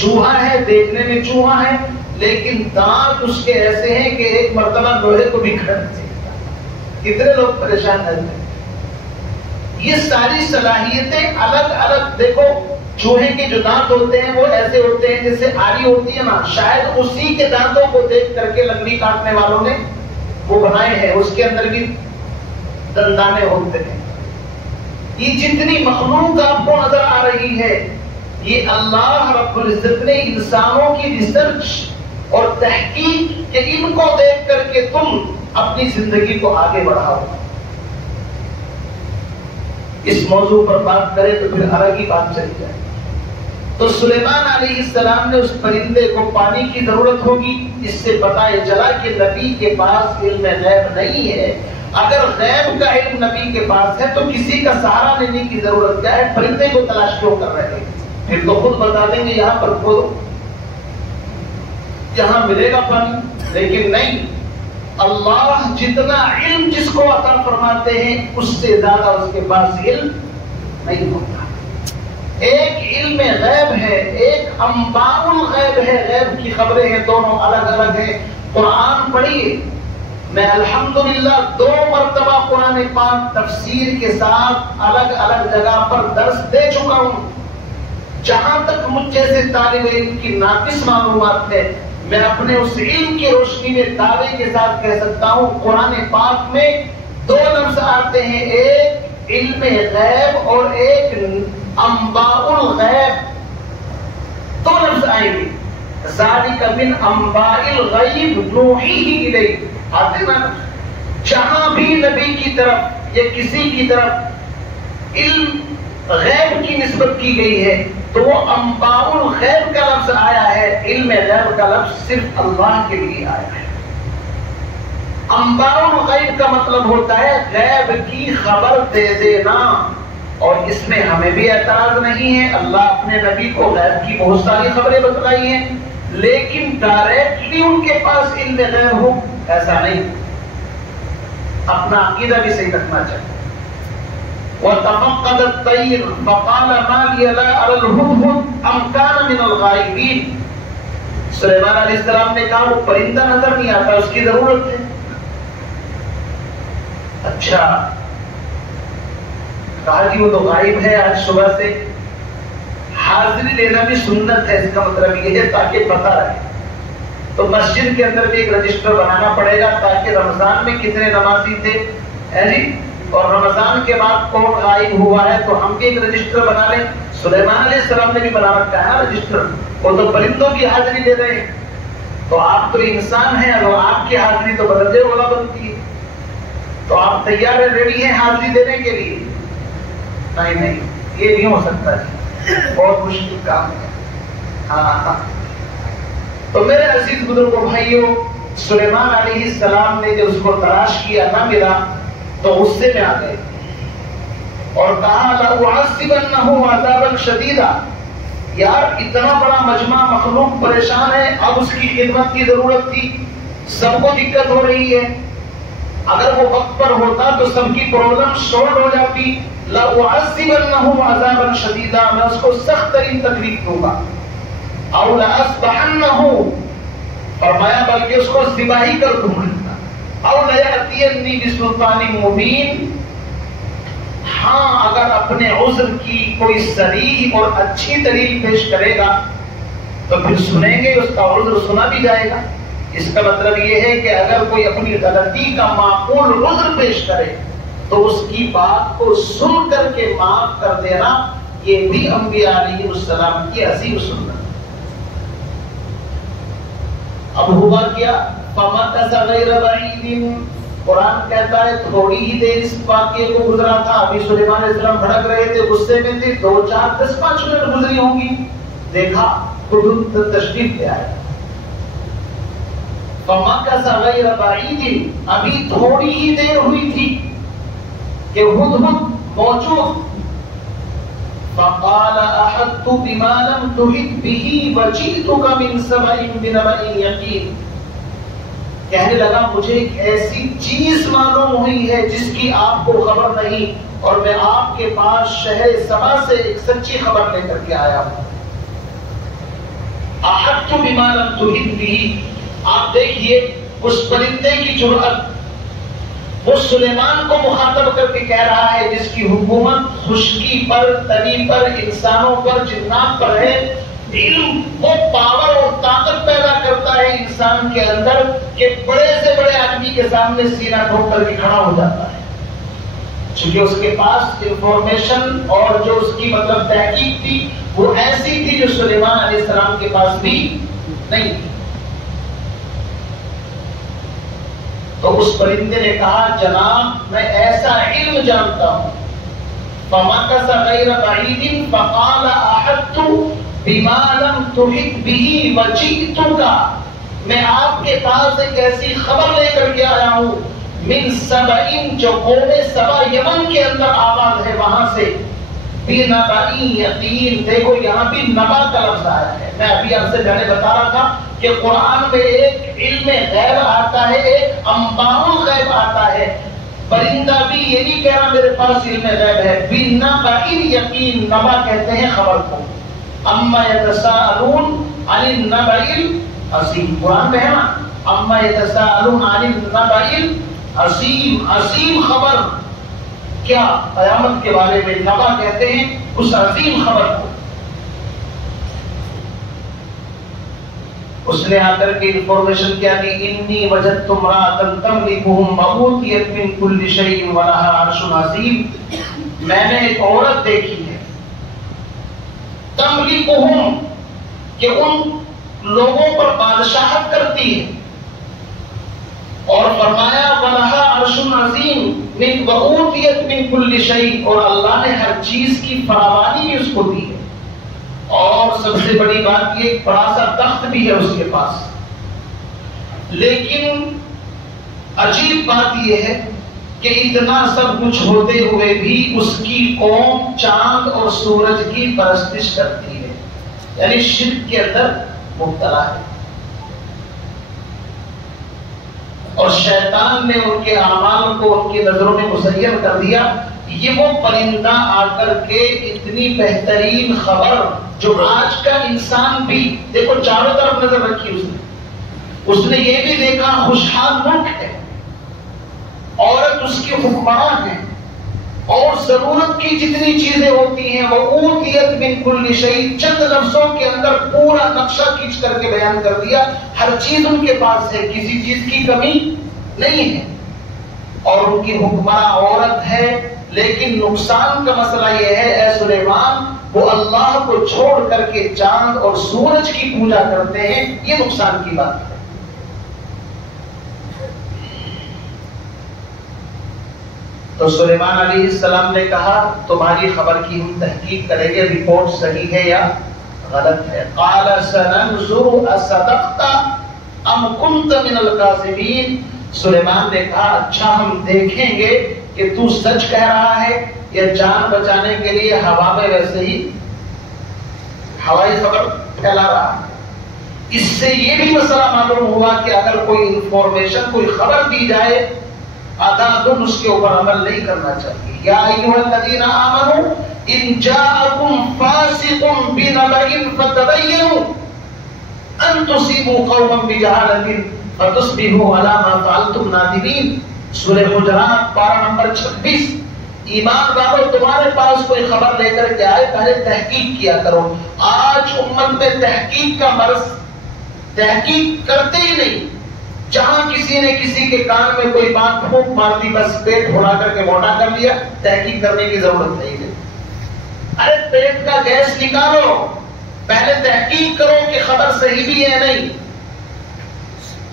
چوہا ہے, دیکھنے میں چوہا ہے, لیکن دانت اس کے ایسے ہیں کہ ایک مرتبہ لوہے کو بھی کھڑ سکتا. کتنے لوگ پریشان رہتے ہیں. یہ ساری صلاحیتیں الگ الگ. دیکھو چوہے کے جو دانت ہوتے ہیں وہ ایسے ہوتے ہیں جیسے آری ہوتی ہے نا, شاید اسی کے دانتوں کو دیکھ کر کے لکڑی کاٹنے والوں نے وہ بنائے ہیں. اس کے اندر بھی دندانے ہوتے ہیں. یہ جتنی مخلوق آپ کو نظر آ رہی ہے, یہ اللہ رب العزت نے انسانوں کی ریسرچ اور تحقیق کہ ان کو دیکھ کر کے تم اپنی زندگی کو آگے بڑھاؤ. اس موضوع پر بات کریں تو پھر الگ ہی بات چلی جائے. تو سلیمان علیہ السلام نے اس پرندے کو پانی کی ضرورت ہوگی. اس سے پتہ چلا کہ نبی کے پاس علم غیب نہیں ہے. اگر غیب کا علم نبی کے پاس ہے تو کسی کا سہارا لینے کی ضرورت کیا ہے؟ پرندے کو تلاش کیوں کر رہے ہیں؟ پھر تو خود بتا دیں گے یہاں پر کھودو, یہاں ملے گا پانی. لیکن نہیں, اللہ جتنا علم جس کو عطا فرماتے ہیں اس سے زیادہ اس کے پاس علم نہیں ہوتا. ایک علم غیب ہے, ایک انباء الغیب ہے. غیب کی خبریں ہیں, دونوں الگ الگ ہیں. قرآن پڑھیے. میں الحمدللہ 2 مرتبہ قرآن پاک تفسیر کے ساتھ الگ الگ جگہ پر درس دے چکا ہوں. جہاں تک مجھ جیسے طالب علم کی ناقص معلومات ہے, میں اپنے اس علم کی روشنی میں دعوے کے ساتھ کہہ سکتا ہوں قرآن پاک میں 2 لفظ آتے ہیں, ایک علم غیب اور ایک انباء الغیب. 2 لفظ آئیں گے. ذالک من انباء الغیب نوحیہ الیک. آتے نا, جہاں بھی نبی کی طرف یا کسی کی طرف علم غیب کی نسبت کی گئی ہے تو وہ انباء الغیب کا لفظ آیا ہے. علم غیب کا لفظ صرف اللہ کے لیے آیا ہے. انباء الغیب کا مطلب ہوتا ہے غیب کی خبر دے دینا, اور اس میں ہمیں بھی اعتراض نہیں ہے. اللہ اپنے نبی کو غیب کی بہت ساری خبریں بتلائی ہیں, لیکن ڈائریکٹلی ان کے پاس علم غیب ہو ایسا نہیں. اپنا عقیدہ بھی صحیح رکھنا چاہیے. وَتَفَقَّدَ الطَّيْرَ فَقَالَ مَا لِيَ لَا أَرَى الْهُدْهُدَ أَمْ كَانَ مِنَ الْغَائِبِينَ. سلیمان علیہ السلام نے کہا وہ پرندہ نظر نہیں آتا, اس کی ضرورت ہے. اچھا کہا جی وہ تو غائب ہے, آج صبح سے حاضری لینا بھی سنت ہے. اس کا مطلب یہ ہے تاکہ پتہ رہے. تو مسجد کے اندر بھی ایک رجسٹر بنانا پڑے گا تاکہ رمضان میں کتنے نمازی تھے جی, اور رمضان کے بعد کون غائب ہوا ہے, تو ہم بھی ایک رجسٹر بنا لیں. سلیمان علیہ السلام نے بھی بنا رکھا ہے رجسٹر. وہ تو پرندوں کی حاضری لے رہے ہیں, تو آپ تو انسان ہیں اور آپ کی حاضری تو بدلنے والا بنتی ہے. تو آپ تیار ہیں, ریڈی ہیں حاضری دینے کے لیے؟ نہیں, یہ نہیں ہو سکتا جی, بہت مشکل کام ہے. ہاں تو میرے عزیز بزرگوں بھائیوں, سلیمان علیہ السلام نے جب اس کو تلاش کیا نہ ملا تو غصے میں آ گئے اور کہا لَأُعَذِّبَنَّهُ عَذَابًا شَدِيدًا. یار اتنا بڑا مجمع مخلوق پریشان ہے, اب اس کی خدمت کی ضرورت تھی, سب کو دقت ہو رہی ہے. اگر وہ وقت پر ہوتا تو سب کی پرابلم سولو ہو جاتی, لَأُعَذِّبَنَّهُ عَذَابًا شَدِيدًا، میں اس کو سخت ترین تکلیف دوں گا. أَوْ لَأَذْبَحَنَّهُ، فرمایا بلکہ اس کو ذبح ہی کر دوں گا. أَوْ لَيَأْتِيَنِّي بِسُلْطَانٍ مُبِينٍ، ہاں اگر اپنے عذر کی کوئی صریح اور اچھی دلیل پیش کرے گا تو پھر سنیں گے، اس کا عذر سنا بھی جائے گا. اس کا مطلب یہ ہے کہ اگر کوئی اپنی غلطی کا معقول عذر پیش کرے تو اس کی بات کو سن کر کے معاف کر دینا، یہ بھی انبیاء علیہ السلام کی عظیم سنت. اب ہوا کیا؟ فَمَكَثَ غَيْرَ بَعِيدٍ، قرآن کہتا ہے تھوڑی ہی دیر اس واقعے کو گزرا تھا. ابھی سلیمان علیہ السلام بھڑک رہے تھے، غصے میں تھے، 2 4 10 5 منٹ گزری ہوں گی. دیکھا خود تشریف لے آئے. فَمَكَثَ غَيْرَ بَعِيدٍ، ابھی تھوڑی ہی دیر ہوئی تھی کہ ہدہد موجود. فَقَالَ أَحَطْتُ بِمَا لَمْ تُحِطْ بِهِ وَجِئْتُكَ مِنْ سَبَإٍ بِنَبَإٍ يَقِينٍ، کہنے لگا مجھے ایک ایسی چیز معلوم ہوئی ہے جس کی آپ کو خبر نہیں، اور میں آپ کے پاس شہر سبا سے ایک سچی خبر لے کر کے آیا ہوں. احطت بما لم تحط به، آپ دیکھیے اس پرندے کی جرأت، وہ سلیمان کو مخاطب کر کے کہہ رہا ہے جس کی حکومت خشکی پر، تری پر، انسانوں پر، جنات پر ہے. علم وہ پاور اور طاقت پیدا کرتا ہے انسان کے اندر کہ بڑے سے بڑے آدمی کے سامنے سینہ ٹھوک کر کے کھڑا ہو جاتا ہے. چونکہ اس کے پاس انفارمیشن اور جو اس کی مطلب تحقیق تھی وہ ایسی تھی جو سلیمان علیہ السلام کے پاس بھی نہیں تھی. تو اس پرندے نے کہا جناب میں ایسا علم جانتا ہوں. فَمَكَثَ غَيْرَ بَعِيدٍ فَقَالَ أَحَطْتُ بِمَا لَمْ تُحِطْ بِهِ وَجِئْتُكَ، میں آپ کے پاس ایک ایسی خبر لے کر کے آیا ہوں. من سبعین، جو قوم سبا یمن کے اندر آباد ہے، وہاں سے. بِنَبَإٍ یقین، دیکھو یہاں بھی نبا کا لفظ آیا ہے. میں ابھی آپ سے پہلے بتا رہا تھا کہ قرآن میں ایک علم غیب آتا ہے، ایک انباء الغیب آتا ہے. پرندہ بھی یہ نہیں کہہ رہا میرے پاس علم غیب ہے. بِنَبَإٍ یقین، نبا کہتے ہیں خبر کو. اما یتساءلون عن النبأ العظیم، قرآن میں ہے نا، اما یتساءلون عن النبأ العظیم، عظیم خبر کیا؟ قیامت کے بارے میں. نبا کہتے ہیں اس عظیم خبر کو. اس نے آ کر کے انفارمیشن کیا دی، انی وجدت امرأة تملکهم وأوتیت من کل شیء ولها عرش عظیم، میں نے ایک عورت دیکھی ہے تملکهم، کہ ان لوگوں پر بادشاہت کرتی ہے، اور فرمایا وَلَهَا عَرْشٌ عَظِيمٌ مِنْ وَأُوتِيَتْ مِنْ كُلِّ شَيْءٍ، اور اللہ نے ہر چیز کی فراوانی بھی اس کو دی ہے. اور سب سے بڑی بات یہ بڑا سا تخت بھی ہے اس کے پاس. لیکن عجیب بات یہ ہے کہ اتنا سب کچھ ہوتے ہوئے بھی اس کی قوم چاند اور سورج کی پرستش کرتی ہے، یعنی شرک کے اندر مبتلا ہے. اور شیطان نے ان کے اعمال کو ان کی نظروں میں مسیر کر دیا. یہ وہ پرندہ آ کر کے اتنی بہترین خبر جو آج کا انسان بھی، دیکھو چاروں طرف نظر رکھی اس نے یہ بھی دیکھا خوشحال ملک ہے، عورت اس کی حکمران ہے، اور ضرورت کی جتنی چیزیں ہوتی ہیں وہ اوتیت من کل شیء، چند لفظوں کے اندر پورا نقشہ کھینچ کر کے بیان کر دیا. ہر چیز ان کے پاس ہے، کسی چیز کی کمی نہیں ہے، اور ان کی حکمراں عورت ہے. لیکن نقصان کا مسئلہ یہ ہے اے سلیمان، وہ اللہ کو چھوڑ کر کے چاند اور سورج کی پوجا کرتے ہیں. یہ نقصان کی بات ہے. تو سلیمان علیہ السلام نے کہا تمہاری خبر کی ہم تحقیق کریں گے، رپورٹ صحیح ہے یا غلط ہے. قال سننظر اصدقت ام كنت من الكاذبین، سلیمان نے کہا اچھا ہم دیکھیں گے کہ تو سچ کہہ رہا ہے یا جان بچانے کے لیے ہوا میں ویسے ہی ہوائی خبر پھیلا رہا ہے. اس سے یہ بھی مسئلہ معلوم ہوا کہ اگر کوئی انفارمیشن، کوئی خبر دی جائے، عدادن اس کے اوپر عمل نہیں کرنا چاہیے. یا ایھا الذین آمنوا ان جاءکم فاسق بنبأ فتبینوا ان تصیبوا قوما بجہالۃ فتصبحوا علی ما فعلتم نادمین. سورہ حجرات پارہ نمبر 26. ایمان والو تمہارے پاس کوئی خبر لے کر کے آئے پہلے تحقیق کیا کرو. آج امت میں تحقیق کا مرض، تحقیق کرتے ہی نہیں. جہاں کسی نے کسی کے کان میں کوئی بات پھونک مار دی بس پیٹ بھرا کر کے موٹا کر لیا، تحقیق کرنے کی ضرورت نہیں ہے. ارے پیٹ کا گیس نکالو، پہلے تحقیق کرو کہ خبر صحیح بھی ہے نہیں.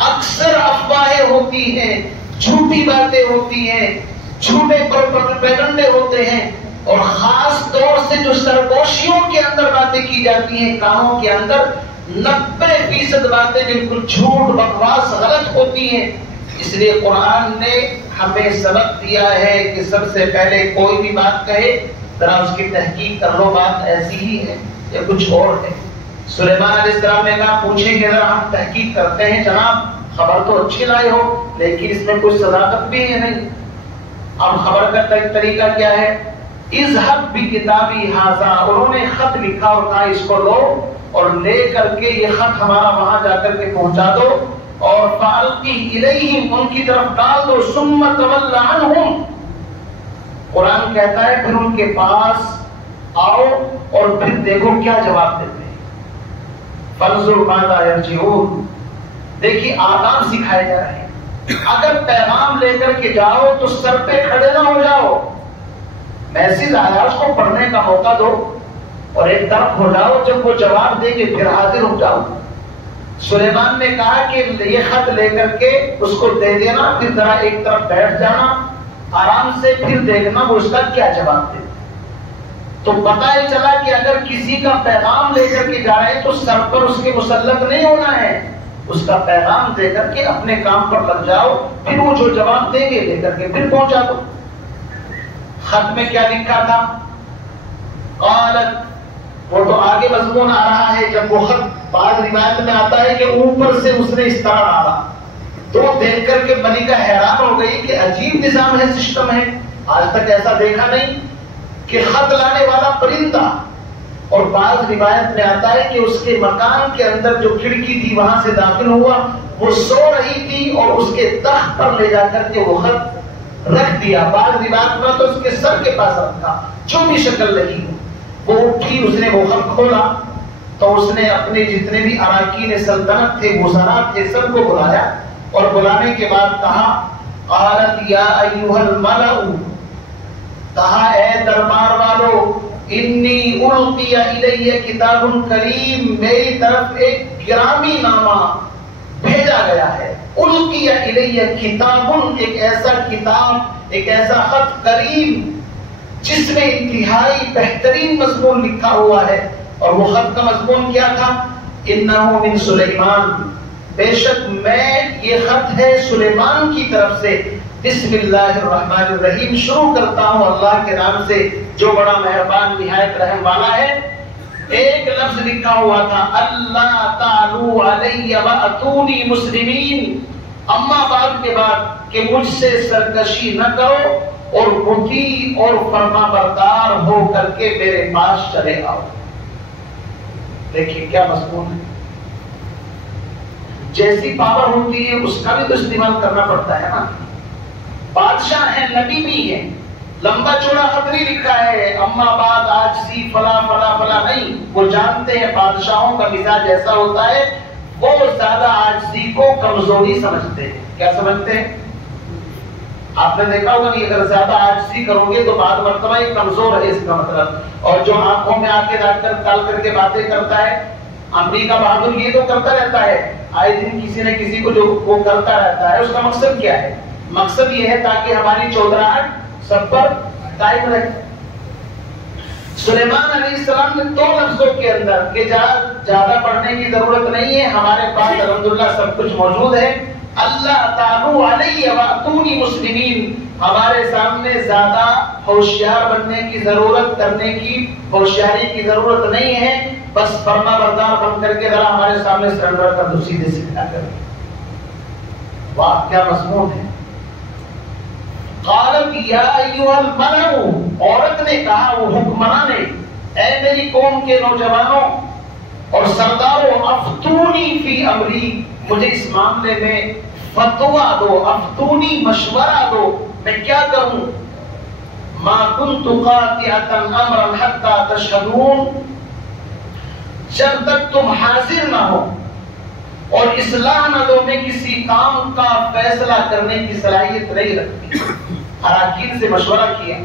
اکثر افواہیں ہوتی ہیں، جھوٹی باتیں ہوتی ہیں، جھوٹے پروپیگنڈے ہوتے ہیں، اور خاص طور سے جو سرگوشیوں کے اندر باتیں کی جاتی ہیں، کاموں کے اندر 90% باتیں بالکل جھوٹ، بکواس، غلط ہوتی ہیں. اس لیے قرآن نے ہمیں سبق دیا ہے کہ سب سے پہلے کوئی بھی بات کہے ذرا اس کی تحقیق کر لو، بات ایسی ہی ہے یا کچھ اور ہے. سلیمان علیہ السلام نے کہا پوچھیں گے ذرا، ہم تحقیق کرتے ہیں جناب، خبر تو اچھی لائے ہو لیکن اس میں کوئی صداقت بھی ہے نہیں. اب خبر کا طریقہ کیا ہے؟ اذهب بکتابی ھذا، انہوں نے خط لکھا اور کہا اس کو لو اور لے کر کے یہ خط ہمارا وہاں جا کر کے پہنچا دو، اور فالقی الیہم، ان کی طرف ڈال دو، ثم تول عنہم. قرآن کہتا ہے پھر ان کے پاس آؤ اور پھر دیکھو کیا جواب دیتے ہیں. فانظر ماذا یرجعون. دیکھیے آداب سکھائے جا رہے ہیں. اگر پیغام لے کر کے جاؤ تو سر پہ کھڑے نہ ہو جاؤ، میسج آیا اس کو پڑھنے کا موقع دو اور ایک طرف ہو جاؤ، جب وہ جواب دے گے پھر حاضر ہو جاؤ. سلیمان نے کہا کہ یہ خط لے کر کے اس کو دے دینا، پھر ذرا ایک طرف بیٹھ جانا آرام سے، پھر دیکھنا وہ اس کا کیا جواب دے. تو پتہ ہی چلا کہ اگر کسی کا پیغام لے کر کے جا رہے ہیں تو سر پر اس کے مسلط نہیں ہونا ہے، اس کا پیغام دے کر کے اپنے کام پر لگ جاؤ، پھر وہ جو جواب دیں گے لے کر کے پھر پہنچا دو. خط میں کیا لکھا تھا؟ قالت، وہ تو آگے مضمون آ رہا ہے. جب وہ خط بعض روایت میں آتا ہے کہ اوپر سے اس نے اس طرح ڈالا، تو دیکھ کر کے ملکہ حیران ہو گئی کہ عجیب نظام ہے، سسٹم ہے، آج تک ایسا دیکھا نہیں کہ خط لانے والا پرندہ. اور بعض روایت میں آتا ہے کہ اس کے مکان کے اندر جو کھڑکی تھی وہاں سے داخل ہوا، وہ سو رہی تھی اور اس کے تخت پر لے جا کر کے وہ خط رکھ دیا. بعض روایت میں تو اس کے سر کے پاس رکھا، جو بھی شکل لگی ہو. وہ اٹھی، اس نے وہ خط کھولا تو اس نے اپنے جتنے بھی اراکین سلطنت تھے، وزراء تھے، سب کو بلایا اور بلانے کے بعد کہا قالت یا ایھا الملأ، کہا اے دربار والو، انی القی الی کتاب کریم، میری طرف ایک گرامی نامہ بھیجا گیا ہے. القی الی کتاب، ایک ایسا کتاب، ایک ایسا خط کریم جس میں انتہائی بہترین مضمون لکھا ہوا ہے. اور وہ خط کا مضمون کیا تھا؟ انہ من سلیمان، بے شک میں، یہ خط ہے سلیمان کی طرف سے. بسم اللہ الرحمن الرحیم، شروع کرتا ہوں اللہ کے نام سے جو بڑا مہربان نہایت رحم والا ہے. ایک لفظ لکھا ہوا تھا اللہ تعالو علی واتونی مسلمین، اما بعد کے بعد کہ مجھ سے سرکشی نہ کرو اور مطیع اور فرما بردار ہو کر کے میرے پاس چلے آؤ. دیکھیے کیا مضمون ہے. جیسی پاور ہوتی ہے اس کا بھی تو استعمال کرنا پڑتا ہے نا. بادشاہ ہیں، نبی بھی ہیں، لمبا چوڑا خط نہیں لکھا ہے اما بعد آج سی فلا فلا فلا نہیں. وہ جانتے ہیں بادشاہوں کا مزاج ایسا ہوتا ہے، وہ زیادہ آجزی کو کمزوری سمجھتے ہیں. کیا سمجھتے ہیں؟ آپ نے دیکھا ہوگا کہ اگر زیادہ عاجزی کرو گے تو بعد مرتبہ یہ کمزور ہے اس کا مطلب. اور جو آنکھوں میں آنکھیں ڈال کر کے باتیں کرتا ہے، امریکہ بہادر یہ تو کرتا رہتا ہے، آئے دن کسی نہ کسی کو جو وہ کرتا رہتا ہے. اس کا مقصد کیا ہے؟ مقصد یہ ہے تاکہ ہماری چودراہٹ سب پر قائم رہے. سلیمان علیہ السلام نے 2 لفظوں کے اندر کہ زیادہ پڑھنے کی ضرورت نہیں ہے، ہمارے پاس الحمدللہ سب کچھ موجود ہے. اللہ تعالو علی واتونی مسلمین، ہمارے سامنے زیادہ ہوشیار بننے کی ضرورت، کرنے کی ہوشیاری کی ضرورت نہیں ہے. بس فرما بردار بن کر کے ذرا ہمارے سامنے سرنڈر کر دو، سیدھے سیدھا کر. واہ کیا مضمون ہے. قالت یا ایھا الملأ، عورت نے کہا، وہ حکمراں نے، اے میری قوم کے نوجوانوں اور سرداروں، افتونی فی امری، مجھے اس معاملے میں فتوا دو، افتونی مشورہ دو، میں کیا کروں؟ ما کنت قاطعۃ امرا حتی تشہدون، جب تک تم حاضر نہ ہو اور اصلاح نہ دو، میں کسی کام کا فیصلہ کرنے کی صلاحیت نہیں رکھتی۔ اراکین سے مشورہ کیا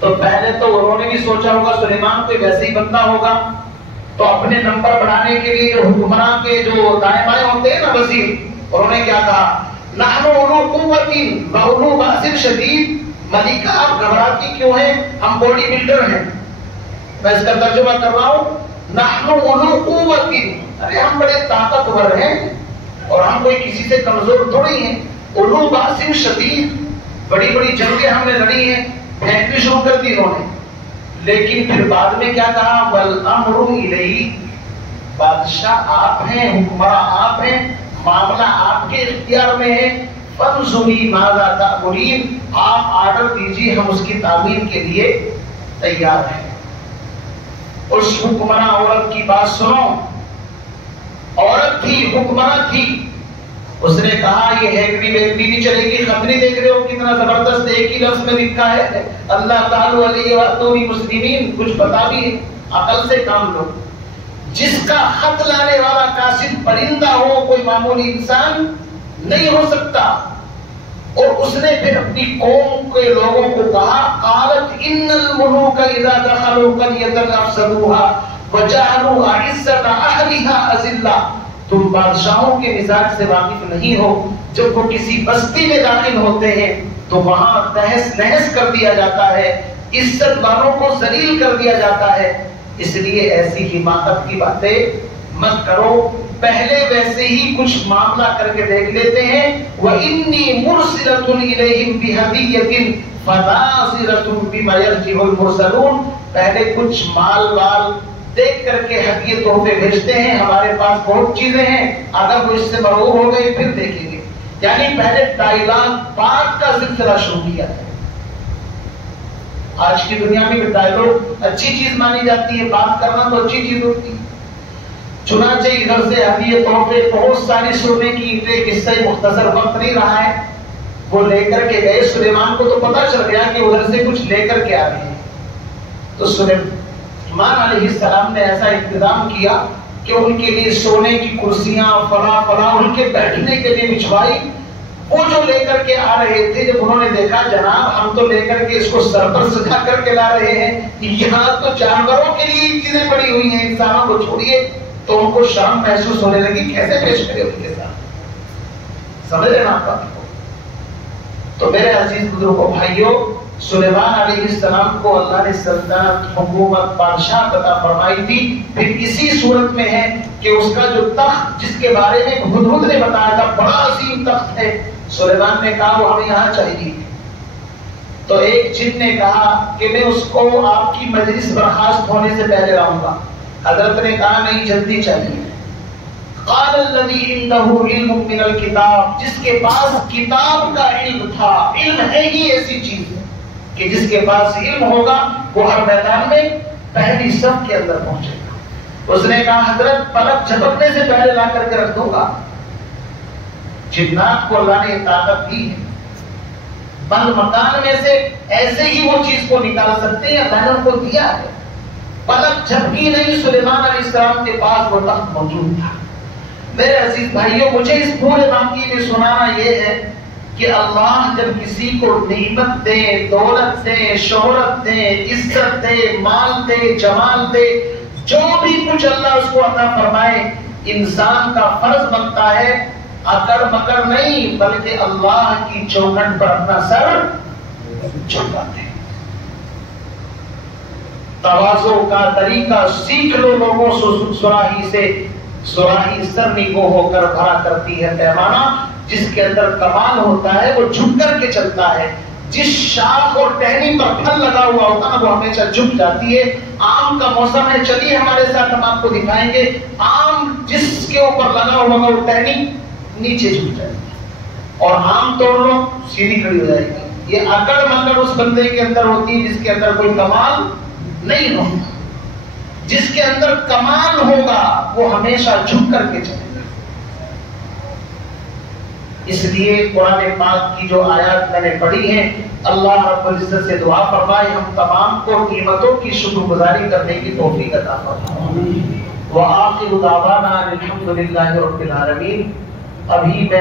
تو پہلے تو انہوں نے بھی سوچا ہوگا سلیمان کوئی ویسے ہی بندہ ہوگا، تو اپنے نمبر بڑھانے کے لیے حکمراں کے جو دائیں بائیں ہوتے ہیں نا وزیر، انہوں نے کیا کہا، نحن اولو قوت و اولو باس شدید، ملکہ آپ گھبراتی کیوں ہیں، ہم باڈی بلڈر ہیں۔ میں اس کا ترجمہ کر رہا ہوں، نحن اولو قوت، ارے ہم بڑے طاقتور ہیں اور ہم کوئی کسی سے کمزور تھوڑی ہیں، اولو باس شدید، بڑی بڑی جنگیں ہم نے لڑی ہیں، پھینکنے شروع کر دی انہوں نے۔ لیکن پھر بعد میں کیا کہا، والامر الیہ، بادشاہ آپ ہیں، حکمراں آپ ہیں، معاملہ آپ کے اختیار میں ہے، فانظری ماذا تأمرین، آپ آرڈر دیجیے، ہم اس کی تعمیل کے لیے تیار ہیں۔ اس حکمراں عورت کی بات سنو، عورت تھی، حکمراں تھی، اس نے کہا یہ ہیکڑی ویکڑی نہیں چلے گی، خط نہیں دیکھ رہے ہو کتنا زبردست ایک ہی لفظ میں لکھا ہے، اللہ تعالی علیہ وآتونی مسلمین، کچھ بتا بھی، عقل سے کام لو۔ جس کا خط لانے والا قاصد پرندہ ہو، کوئی معمولی انسان نہیں ہو سکتا۔ اور اس نے پھر اپنی قوم کے لوگوں کو کہا، قالت ان الملوک اذا دخلوا قرية افسدوها وجعلوا اعزة اهلها اذلة، تم بادشاہوں کے مزاج سے واقف نہیں ہو، جب وہ کسی بستی میں داخل ہوتے ہیں تو وہاں تہس نہس کر دیا جاتا ہے، عزت والوں کو ذلیل کر دیا جاتا ہے، اس لیے ایسی حماقت کی باتیں مت کرو، پہلے ویسے ہی کچھ معاملہ کر کے دیکھ لیتے ہیں۔ وَإِنِّي مُرْسِلَةٌ إِلَيْهِمْ بِهَدِيَّةٍ فَنَاظِرَةٌ بِمَا يَرْجِعُ الْمُرْسَلُونَ، پہلے کچھ مال وال دیکھ کر کے ہدیے تحفے بھیجتے ہیں، ہمارے پاس بہت چیزیں ہیں، اگر وہ اس سے مرعوب ہو گئے پھر دیکھیں گے۔ یعنی پہلے ڈائلاگ بات کا سلسلہ شروع کیا ہے۔ آج کی دنیا میں ڈائلاگ اچھی چیز مانی جاتی ہے، بات کرنا تو اچھی چیز ہوتی ہے۔ چنانچہ ادھر سے ہدیے تحفے بہت ساری سونے کی اینٹیں، قصہ مختصر وقت نہیں رہا ہے، وہ لے کر کے گئے، سلیمان کو تو پتا چل گیا کہ ادھر سے کچھ لے کر کے آ رہے ہیں، تو سلیمان علیہ السلام نے ایسا انتظام کیا کہ ان کے لیے سونے کی کرسیاں فلاں ان کے بیٹھنے کے لیے بچھوائی۔ وہ جو لے کر کے آ رہے تھے، جب انہوں نے دیکھا جناب ہم تو لے کر کے اس کو سر پر سجا کر کے لا رہے ہیں، یہاں تو جانوروں کے لیے چیزیں پڑی ہوئی ہیں، انسانوں کو چھوڑیے، تو ان کو شرم محسوس ہونے لگی، کیسے پیش کرے ان کے ساتھ، سمجھ رہے نا آپ؟ تو میرے عزیز بزرگوں بھائیوں، سلیمان علیہ السلام کو اللہ نے سلطنت، حکومت، بادشاہ عطا فرمائی تھی، پھر اسی صورت میں ہے کہ اس کا جو تخت جس کے بارے میں ہدہد نے بتایا تھا بڑا عظیم تخت ہے، سلیمان نے کہا وہ ہمیں یہاں چاہیے، تو ایک جن نے کہا کہ میں اس کو آپ کی مجلس برخاست ہونے سے پہلے لاؤں گا، حضرت نے کہا نہیں جلدی چاہیے۔ قال الذي عنده علم من الكتاب، جس کے پاس کتاب کا علم تھا، علم ہے ہی ایسی چیز کہ جس کے پاس علم ہوگا وہ ہر میدان میں پہلی صف کے اندر پہنچے گا۔ اس نے کہا حضرت پلک جھپکنے سے پہلے لا کر کے رکھ دوں گا۔ جنات کو اللہ نے طاقت دی ہے، بند مکان میں سے ایسے ہی وہ چیز کو نکال سکتے ہیں، اللہ نے ان کو دیا ہے۔ پلک جھپکی نہیں، سلیمان علیہ السلام کے پاس وہ تخت موجود تھا۔ میرے عزیز بھائیوں، مجھے اس پورے واقعے میں سنانا یہ ہے کہ اللہ جب کسی کو نعمت دے، دولت دے، شہرت دے، عزت دے، مال دے، جمال دے، جو بھی کچھ اللہ اس کو عطا فرمائے، انسان کا فرض بنتا ہے اکڑ مکڑ نہیں بلکہ اللہ کی چوکھٹ پر اپنا سر جھکا دے۔ تواضع کا طریقہ سیکھ لو لوگوں سے، سراہی سے سراہی سر نگو ہو کر بھرا کرتی ہے پیمانہ، جس کے اندر کمال ہوتا ہے وہ جھک کر کے چلتا ہے۔ جس شاخ اور ٹہنی پر پھل لگا ہوا ہوتا ہے وہ ہمیشہ جھک جاتی ہے۔ آم کا موسم ہے، چلیے ہمارے ساتھ ہم آپ کو دکھائیں گے، آم جس کے اوپر لگا ہوا وہ ٹہنی نیچے جھک جائے گی، اور آم توڑ لو سیدھی کھڑی ہو جائے گی۔ یہ اکڑ مکڑ اس بندے کے اندر ہوتی ہے جس کے اندر کوئی کمال نہیں ہوتا. جس کے اندر کمال ہوگا وہ ہمیشہ جھک کر کے چلے گا. اس لیے قرآن پاک کی جو آیات میں نے پڑھی ہیں، اللہ رب العزت سے دعا فرمائے ہم تمام کو نعمتوں کی شکر گزاری کرنے کی توفیق عطا فرمائے. وآخر دعوانا الحمد للہ رب العالمین. ابھی میں